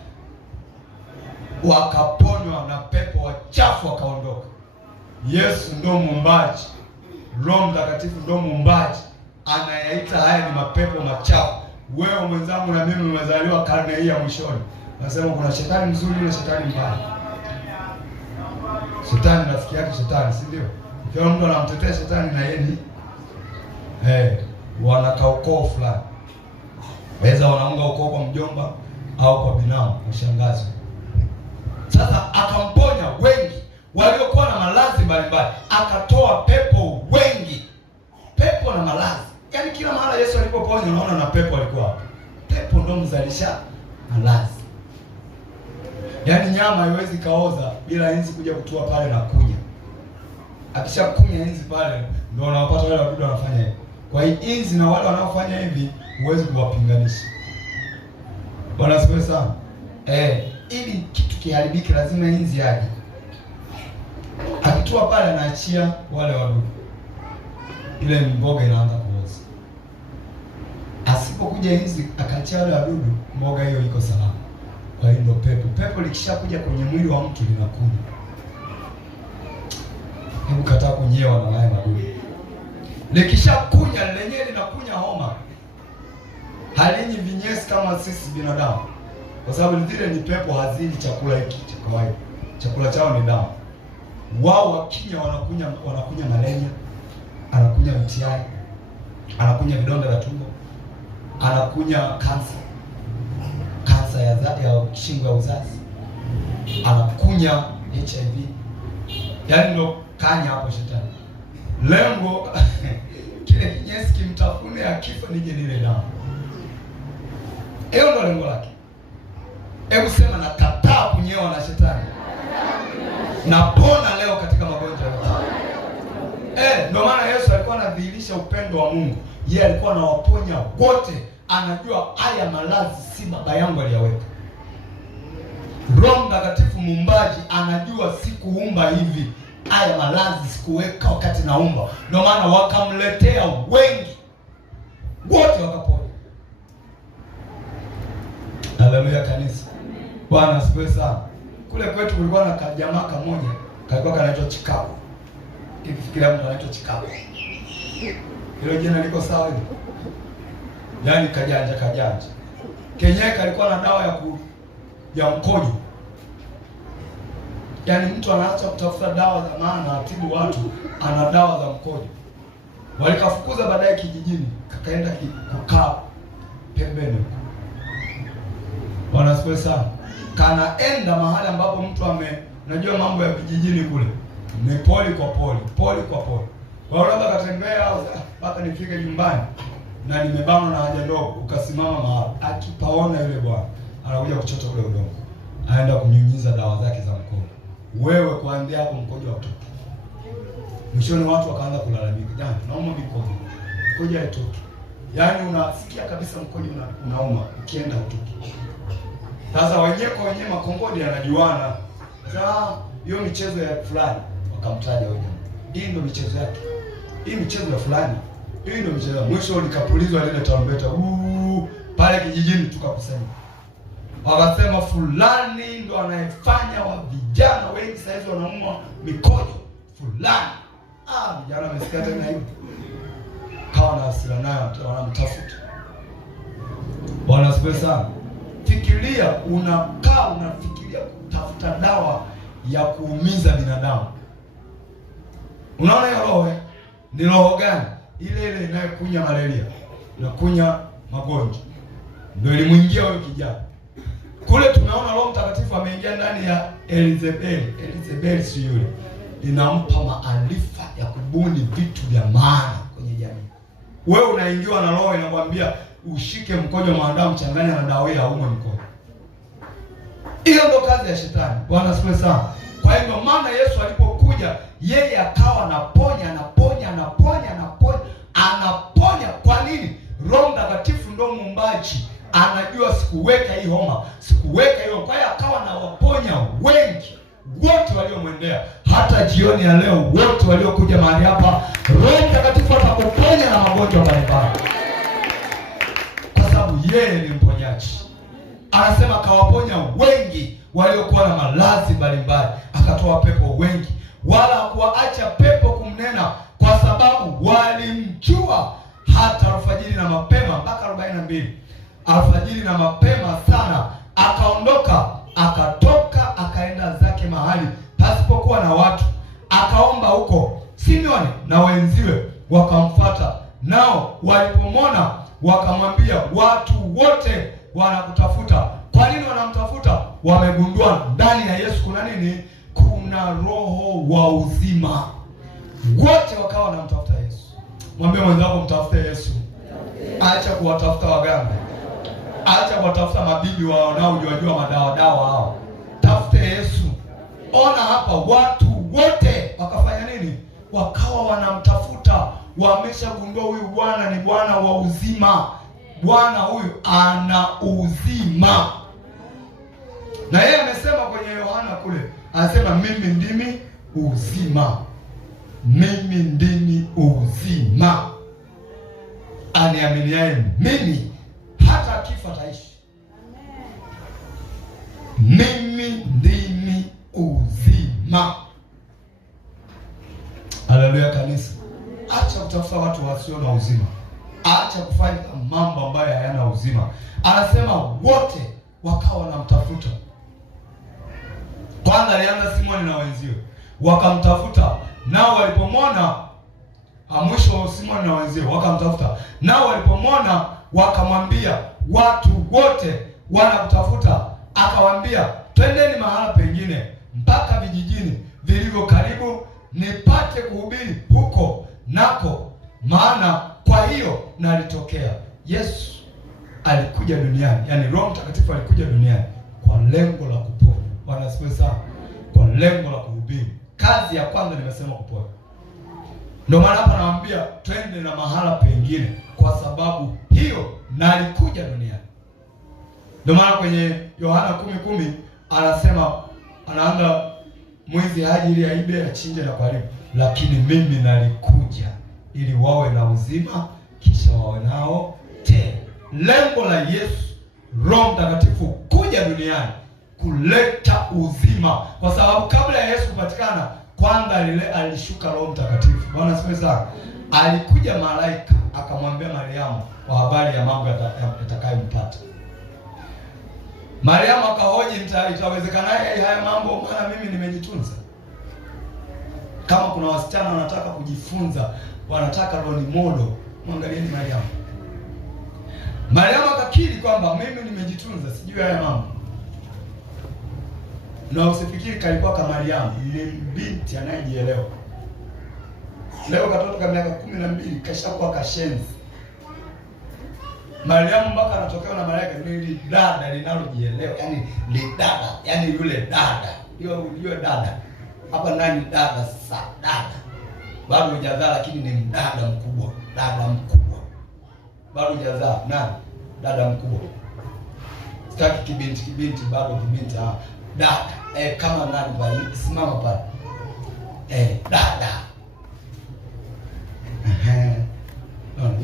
wakaponywa na pepo wachafu wakaondoka. Yesu ndo muumbaji, Roho Mtakatifu ndo muumbaji, anayaita haya ni mapepo machafu. Wewe mwenzangu na mimi umezaliwa karne hii ya mwishoni, nasema kuna shetani mzuri na shetani mbaya. Shetani rafiki yake shetani, si ndio? Kila mtu anamtetea shetani na yeye wanaka ukoo fulani. Weza wanaunga ukoo kwa mjomba au kwa binamu, mshangazi. Sasa akamponya wengi waliokuwa na maradhi mbalimbali, akatoa pepo wengi. Pepo na maradhi, yaani kila mahali Yesu alipoponya unaona na pepo alikuwa hapo. Pepo ndio mzalisha maradhi. Yaani nyama haiwezi kaoza bila inzi kuja kutua pale na kunya. Akishakunya inzi pale ndio unawapata wale wadudu wanafanya hivi. Kwa hiyo inzi na wale wanaofanya hivi huwezi kuwapinganisha. Bwana asifiwe sana. Ili kitu kiharibike lazima inzi aje. Akitua pale anaachia wale wadudu, ile mboga inaanza kuoza. Asipokuja inzi akaachia wale wadudu, mboga hiyo iko salama. Kwa hiyo ndio pepo. Pepo likishakuja kwenye mwili wa mtu linakunya. Hebu kataa kunyewa na haya madudu. Likishakunya lenyewe linakunya homa. Halinyi vinyesi kama sisi binadamu. kwa sababu zile ni pepo, hazili chakula hiki cha kawaida. Chakula chao ni damu. Wao wakinya wanakunya malaria, anakunya UTI, anakunya vidonda vya tumbo, anakunya kansa ya shingo ya uzazi, anakunya HIV. Yaani ndo kanya hapo shetani. Lengo kile kinyesi kimtafune, akifa nije nile damu. Hiyo ndo lengo lake. Hebu sema nakataa kunyewa na shetani. Napona leo katika magonjwa yote. Ndio maana Yesu alikuwa anadhihirisha upendo wa Mungu. Yeye alikuwa anawaponya wote. Anajua haya maradhi si baba yangu aliyaweka. Roho Mtakatifu muumbaji anajua sikuumba hivi. Haya maradhi sikuweka wakati naumba. Ndio maana wakamletea wengi. Wote wakapona. Haleluya kanisa. Bwana asifiwe sana. Kule kwetu kulikuwa na kajamaa kamoja, kalikuwa kanaitwa Chicago. Ikifikiria mtu anaitwa Chicago. Hilo jina liko sawa hilo? Yaani kajanja. Kenyewe kalikuwa na dawa ya mkojo. Yaani mtu anaacha kutafuta dawa za maana atibu watu, ana dawa za mkojo. Walikafukuza baadaye kijijini, kakaenda kukaa pembeni. Bwana asifiwe sana. Kanaenda mahali ambapo mtu unajua mambo ya vijijini kule. Ni poli kwa poli. Wao labda katembea mpaka nifike nyumbani na nimebanwa na haja ndogo, ukasimama mahali. Akipaona yule bwana, anakuja kuchota ule udongo. Aenda kunyunyiza dawa zake za mkojo. Wewe kuanzia hapo mkojo hautoki. Mwishoni watu wakaanza kulalamika, "Jamani, naomba mkojo." Mkojo haitoki. Yaani unasikia kabisa mkojo unauma, ukienda hautoki. Sasa wenyewe makongodi yanajuana. Sasa hiyo michezo ya fulani wakamtaja wenyewe. Hii ndio michezo yake. Hii michezo ya fulani. Hii ndio michezo. Mwisho likapulizwa lile tarumbeta. Pale kijijini tukakusanya. Wakasema fulani ndo anayefanya wa vijana wengi sasa hivi wanaumwa mikojo. Fulani. Vijana wamesikia tena hiyo. Kawa na hasira nayo, wanamtafuta. Bwana asifiwe sana. Fikiria, unafikiria kutafuta dawa ya kuumiza binadamu. Unaona hiyo roho? Ni roho gani? Ile inayokunya malaria, inakunya magonjwa. Ndio ilimuingia huyo kijana. Kule tunaona Roho Mtakatifu ameingia ndani ya Elizabeth si yule. Inampa maarifa ya kubuni vitu vya maana kwenye jamii. Wewe unaingiwa na roho inakwambia ushike mkojo mwanadamu, changanya na dawa ya umwe mkojo. Hiyo ndio kazi ya shetani. Bwana asifiwe sana. Kwa hiyo maana Yesu alipokuja, yeye akawa anaponya. Kwa nini? Roho Mtakatifu ndio muumbaji. Anajua sikuweka hii homa, sikuweka hiyo. Kwa hiyo akawa anawaponya wengi, wote waliomwendea. Hata jioni ya leo wote waliokuja mahali hapa, Roho Mtakatifu atakuponya na magonjwa mbalimbali. Kwa sababu yeye ni mponyaji. Anasema akawaponya wengi waliokuwa na maradhi mbalimbali, akatoa pepo wengi, wala hakuwaacha pepo kumnena, kwa sababu walimjua. Hata alfajiri na mapema, mpaka 42. Alfajiri na mapema sana akatoka akaenda zake mahali pasipokuwa na watu, akaomba huko. Simeoni na wenziwe wakamfuata, nao walipomwona wakamwambia, watu wote wanakutafuta. Kwa nini wanamtafuta? Wamegundua ndani ya Yesu kuna nini? Kuna roho wa uzima. Wote wakawa wanamtafuta Yesu. Mwambie mwenzako, mtafute Yesu. Acha kuwatafuta waganga. Acha kuwatafuta mabibi wanaojua madawa hao. Tafute Yesu. Ona hapa watu wote wakafanya nini? Wakawa wanamtafuta. Wameshagundua huyu Bwana ni Bwana wa uzima. Bwana huyu ana uzima. Na yeye amesema kwenye Yohana kule, anasema mimi ndimi uzima. Mimi ndimi uzima. Aniaminiaye mimi hata akifa ataishi. Mimi ndimi uzima. Haleluya kanisa. Acha kutafuta watu wasio na uzima. Acha kufanya mambo ambayo hayana uzima. Anasema wote wakawa wanamtafuta. Kwanza alianza Simoni na wenziwe, wakamtafuta. Nao walipomwona, mwisho Simoni na wenziwe wakamtafuta. Nao walipomwona wakamwambia, watu wote wanakutafuta. Akawaambia, twendeni mahala pengine mpaka vijijini vilivyo karibu, nipate kuhubiri huko nako, maana kwa hiyo nalitokea. Yesu alikuja duniani, yani Roho Mtakatifu alikuja duniani kwa lengo la kuponya. Bwana asifiwe sana. Kwa lengo la kuhubiri. Kazi ya kwanza nimesema kuponya. Ndio maana hapa nawaambia twende na mahala pengine, kwa sababu hiyo na alikuja duniani. Ndio maana kwenye Yohana 10:10 anasema, anaanza, mwizi haji ili aibe, achinje na kuharibu, lakini mimi nalikuja ili wawe na uzima, kisha wawe nao tele. Lengo la Yesu Roho Mtakatifu kuja duniani kuleta uzima, kwa sababu kabla ya Yesu kupatikana, kwanza alishuka Roho Mtakatifu. Bwana asifiwe sana. Alikuja malaika akamwambia Mariamu kwa habari ya mambo yatakayompata. Mariamu akahoji, itawezekanaje haya mambo, maana mimi nimejitunza? Kama kuna wasichana wanataka kujifunza, wanataka role model, mwangalieni Mariamu. Mariamu akakiri kwamba mimi nimejitunza, sijui haya mambo. Na usifikiri kalikuwa kama Mariamu, ni binti anayejielewa. Leo katoto kama miaka 12 kashakuwa kashenzi. Mariamu mpaka anatokewa na malaika, ni dada linalojielewa, yani ni dada, yani yule dada. Yule dada. Hapa nani dada sasa? Dada. Bado hujazaa lakini ni mdada mkubwa, dada mkubwa. Bado hujazaa nani? Dada mkubwa. Sitaki kibinti bado kibinti, dada. Kama nani bali simama pale. Dada.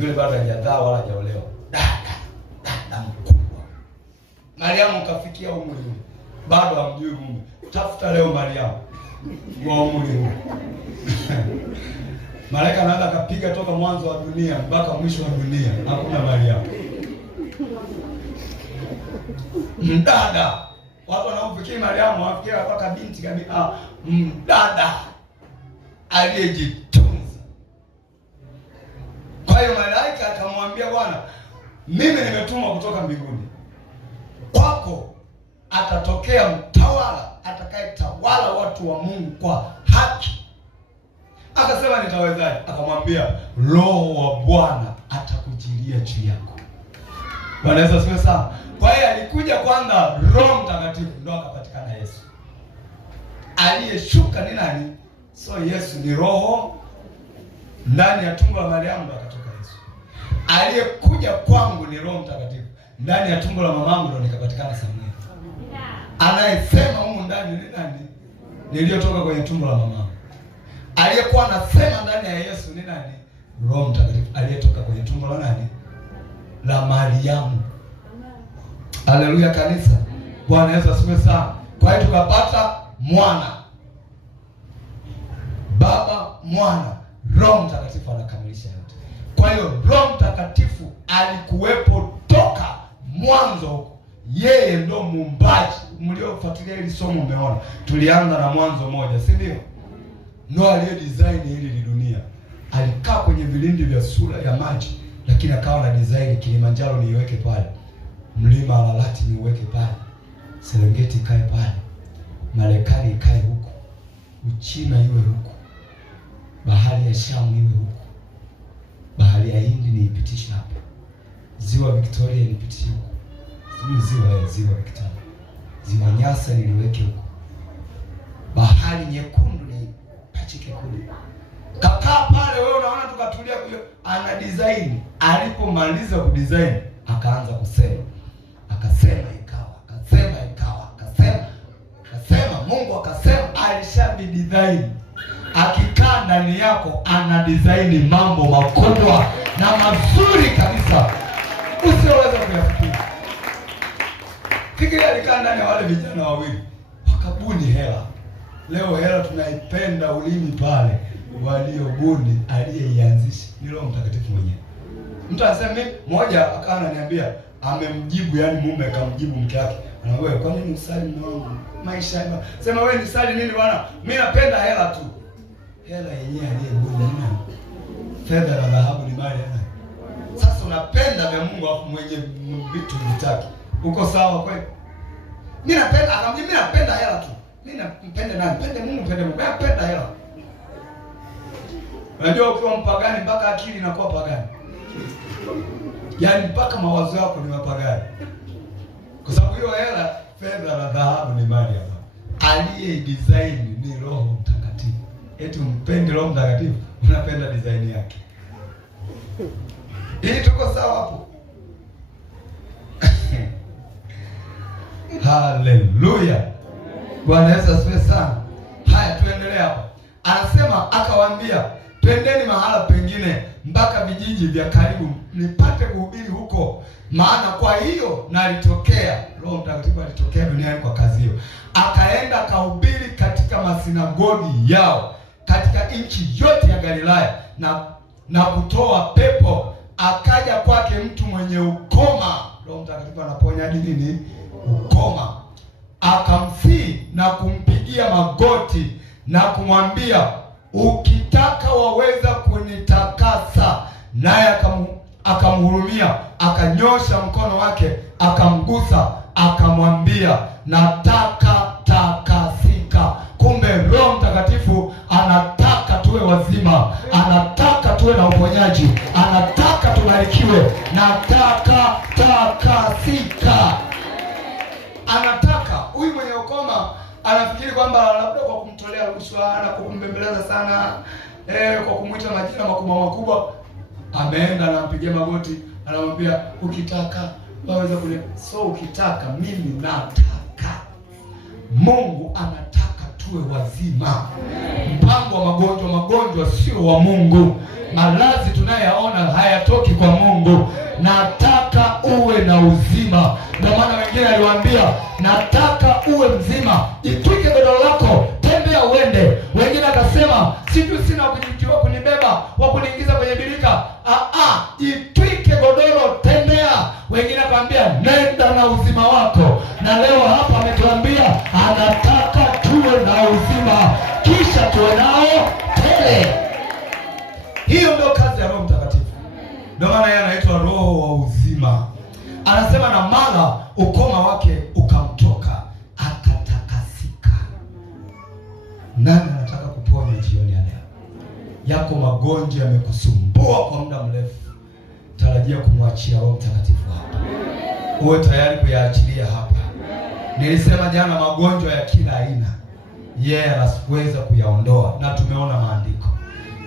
Yule bado hajazaa wala hajaolewa. Dada mkubwa. Mariamu kafikia umri huu, bado hamjui mume. Tafuta leo Mariamu wa umri huu. Malaika anaanza kapiga toka mwanzo wa dunia mpaka mwisho wa dunia, hakuna Mariamu. Mdada. Watu wanaofikiri Mariamu wafikiri mpaka binti kabisa. Mdada aliyejitunza. Kwa hiyo malaika akamwambia, Bwana, mimi nimetumwa kutoka mbinguni. Kwako atatokea mtawala atakayetawala watu wa Mungu kwa haki. Akasema, nitawezaje? Akamwambia, Roho wa Bwana atakujilia juu yako. Bwana Yesu asifiwe sana. Kwa hiyo alikuja kwanza Roho Mtakatifu, ndio akapatikana Yesu. Aliyeshuka ni nani? So Yesu ni Roho ndani ya tumbo la Mariamu, ndo akatoka Yesu. Aliyekuja kwangu ni Roho Mtakatifu, ndani ya tumbo la mamangu ndo nikapatikana Samueli. Anayesema humu ndani ni nani? Niliyotoka kwenye tumbo la mamangu. Aliyekuwa anasema ndani ya Yesu ni nani? Roho Mtakatifu aliyetoka kwenye tumbo la nani? La Mariamu. Haleluya kanisa. Bwana Yesu asifiwe sana. Kwa hiyo tukapata mwana, Baba, Mwana, Roho Mtakatifu anakamilisha yote. Kwa hiyo Roho Mtakatifu alikuwepo toka mwanzo huko. Yeye ndo muumbaji. Mliofuatilia hili somo umeona. Tulianza na Mwanzo 1, si ndio? Ndo aliye design hili dunia. Alikaa kwenye vilindi vya sura ya maji, lakini akawa na design Kilimanjaro niiweke pale. Mlima Alalati niuweke pale. Serengeti ikae pale. Marekani ikae huko. Uchina iwe huko. Bahari ya Shamu iwe huko. Bahari ya Hindi niipitishe hapa. Ziwa Victoria nipitishe huko. Ziwa Victoria. Ziwa Nyasa niliweke huko. Bahari Nyekundu ni pachike kule. Kakaa pale, wewe unaona tukatulia kule, ana design. Alipomaliza kudesign akaanza kusema. Akasema ikawa, akasema ikawa, akasema Mungu akasema, alishabi design. Akikaa ndani yako ana design mambo makubwa na mazuri kabisa usioweza kuyafikiri. Fikiria alikaa ndani ya wale vijana wawili, wakabuni hela. Leo hela tunaipenda, ulimi pale. Waliobuni, aliyeianzisha ni Roho Mtakatifu mwenyewe. Mtu anasema mimi, mmoja akawa ananiambia amemjibu, yani mume akamjibu mke wake, Na wewe kwa nini usali mume wangu? Maisha haya. Sema wewe ni sali nini bwana? Mimi napenda hela tu. Hela yenyewe aliyebuni nani? Fedha na dhahabu ni mali ya nani? Sasa unapenda vya Mungu afu mwenye vitu vitaki. Uko sawa kweli? Mimi napenda hela tu. Mimi nampenda nani? Mpende Mungu, mpende Mungu. Mimi napenda hela. Unajua ukiwa mpagani mpaka akili inakuwa pagani. Yaani mpaka mawazo yako ni mapagani. Kwa sababu hiyo hela, fedha na dhahabu ni mali ya Mungu. Aliye design ni Roho Mtakatifu. Eti umpende Roho Mtakatifu, unapenda design yake. Hii tuko sawa hapo? Haleluya. Bwana Yesu asifiwe sana. Haya, tuendelee hapa. Anasema akawaambia, twendeni mahala pengine mpaka vijiji vya karibu nipate kuhubiri huko, maana kwa hiyo nalitokea. Roho Mtakatifu alitokea duniani kwa kazi hiyo. Akaenda akahubiri katika masinagogi yao katika nchi yote ya Galilaya na kutoa pepo. Akaja kwake mtu mwenye ukoma. Roho Mtakatifu anaponya hadi nini? Ukoma. Akamsihi na kumpigia magoti na kumwambia, ukitaka waweza kunitakasa. Naye akamhurumia, akanyosha mkono wake, akamgusa, akamwambia, nataka takasika. Kumbe Roho Mtakatifu anataka tuwe wazima, anataka tuwe na uponyaji, anataka tubarikiwe. Nataka takasika. Anataka. Huyu mwenye ukoma anafikiri kwamba labda kwa kumtolea rushwa na kumbembeleza sana, kwa kumwita majina makubwa, ameenda anampigia magoti, anamwambia, ukitaka waweza kule. So ukitaka, mimi nataka. Mungu anataka tuwe wazima. Mpango wa magonjwa sio wa Mungu. Malazi tunayaona hayatoki kwa Mungu. Nataka uwe na uzima. Ndio maana wengine aliwaambia, nataka uwe mzima, itwike godoro lako, tembea uende. Wengine akasema, sijui sina wa kunibeba, wa kuniingiza kwenye birika. Itwike godoro, tembea. Wengine akamwambia, nenda na uzima wako. Na leo hapa ametuambia anataka tuwe na uzima, kisha tuwe nao tele. Hiyo ndio kazi ya Roho Mtakatifu. Ndio maana yeye anaitwa Roho wa uzima. Anasema na mara ukoma wake ukamtoka, akatakasika. Nani anataka kuponywa jioni ya leo? Yako magonjwa yamekusumbua kwa muda mrefu, tarajia kumwachia Roho Mtakatifu hapa. Uwe tayari kuyaachilia hapa. Nilisema jana, magonjwa ya kila aina yeye anaweza kuyaondoa, na tumeona maandiko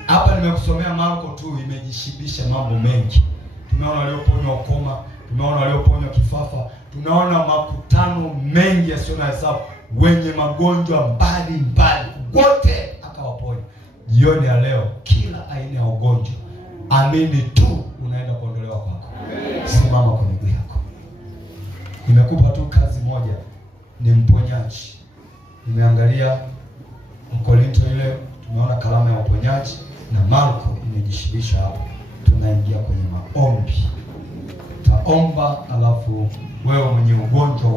hapa. Nimekusomea Marko tu, imejishibisha mambo mengi. Tumeona walioponywa ukoma, tumeona walioponywa kifafa, tunaona makutano mengi yasiyo na hesabu, wenye magonjwa mbalimbali, wote akawaponya. Jioni ya leo, kila aina ya ugonjwa, amini tu, unaenda kuondolewa kwako. Simama kwa miguu yako. Nimekupa tu kazi moja, ni mponyaji. Nimeangalia Mkorinto ile, tumeona kalama ya uponyaji, na Marko imejishibisha hapo. Tunaingia kwenye maombi. Taomba, alafu wewe mwenye ugonjwa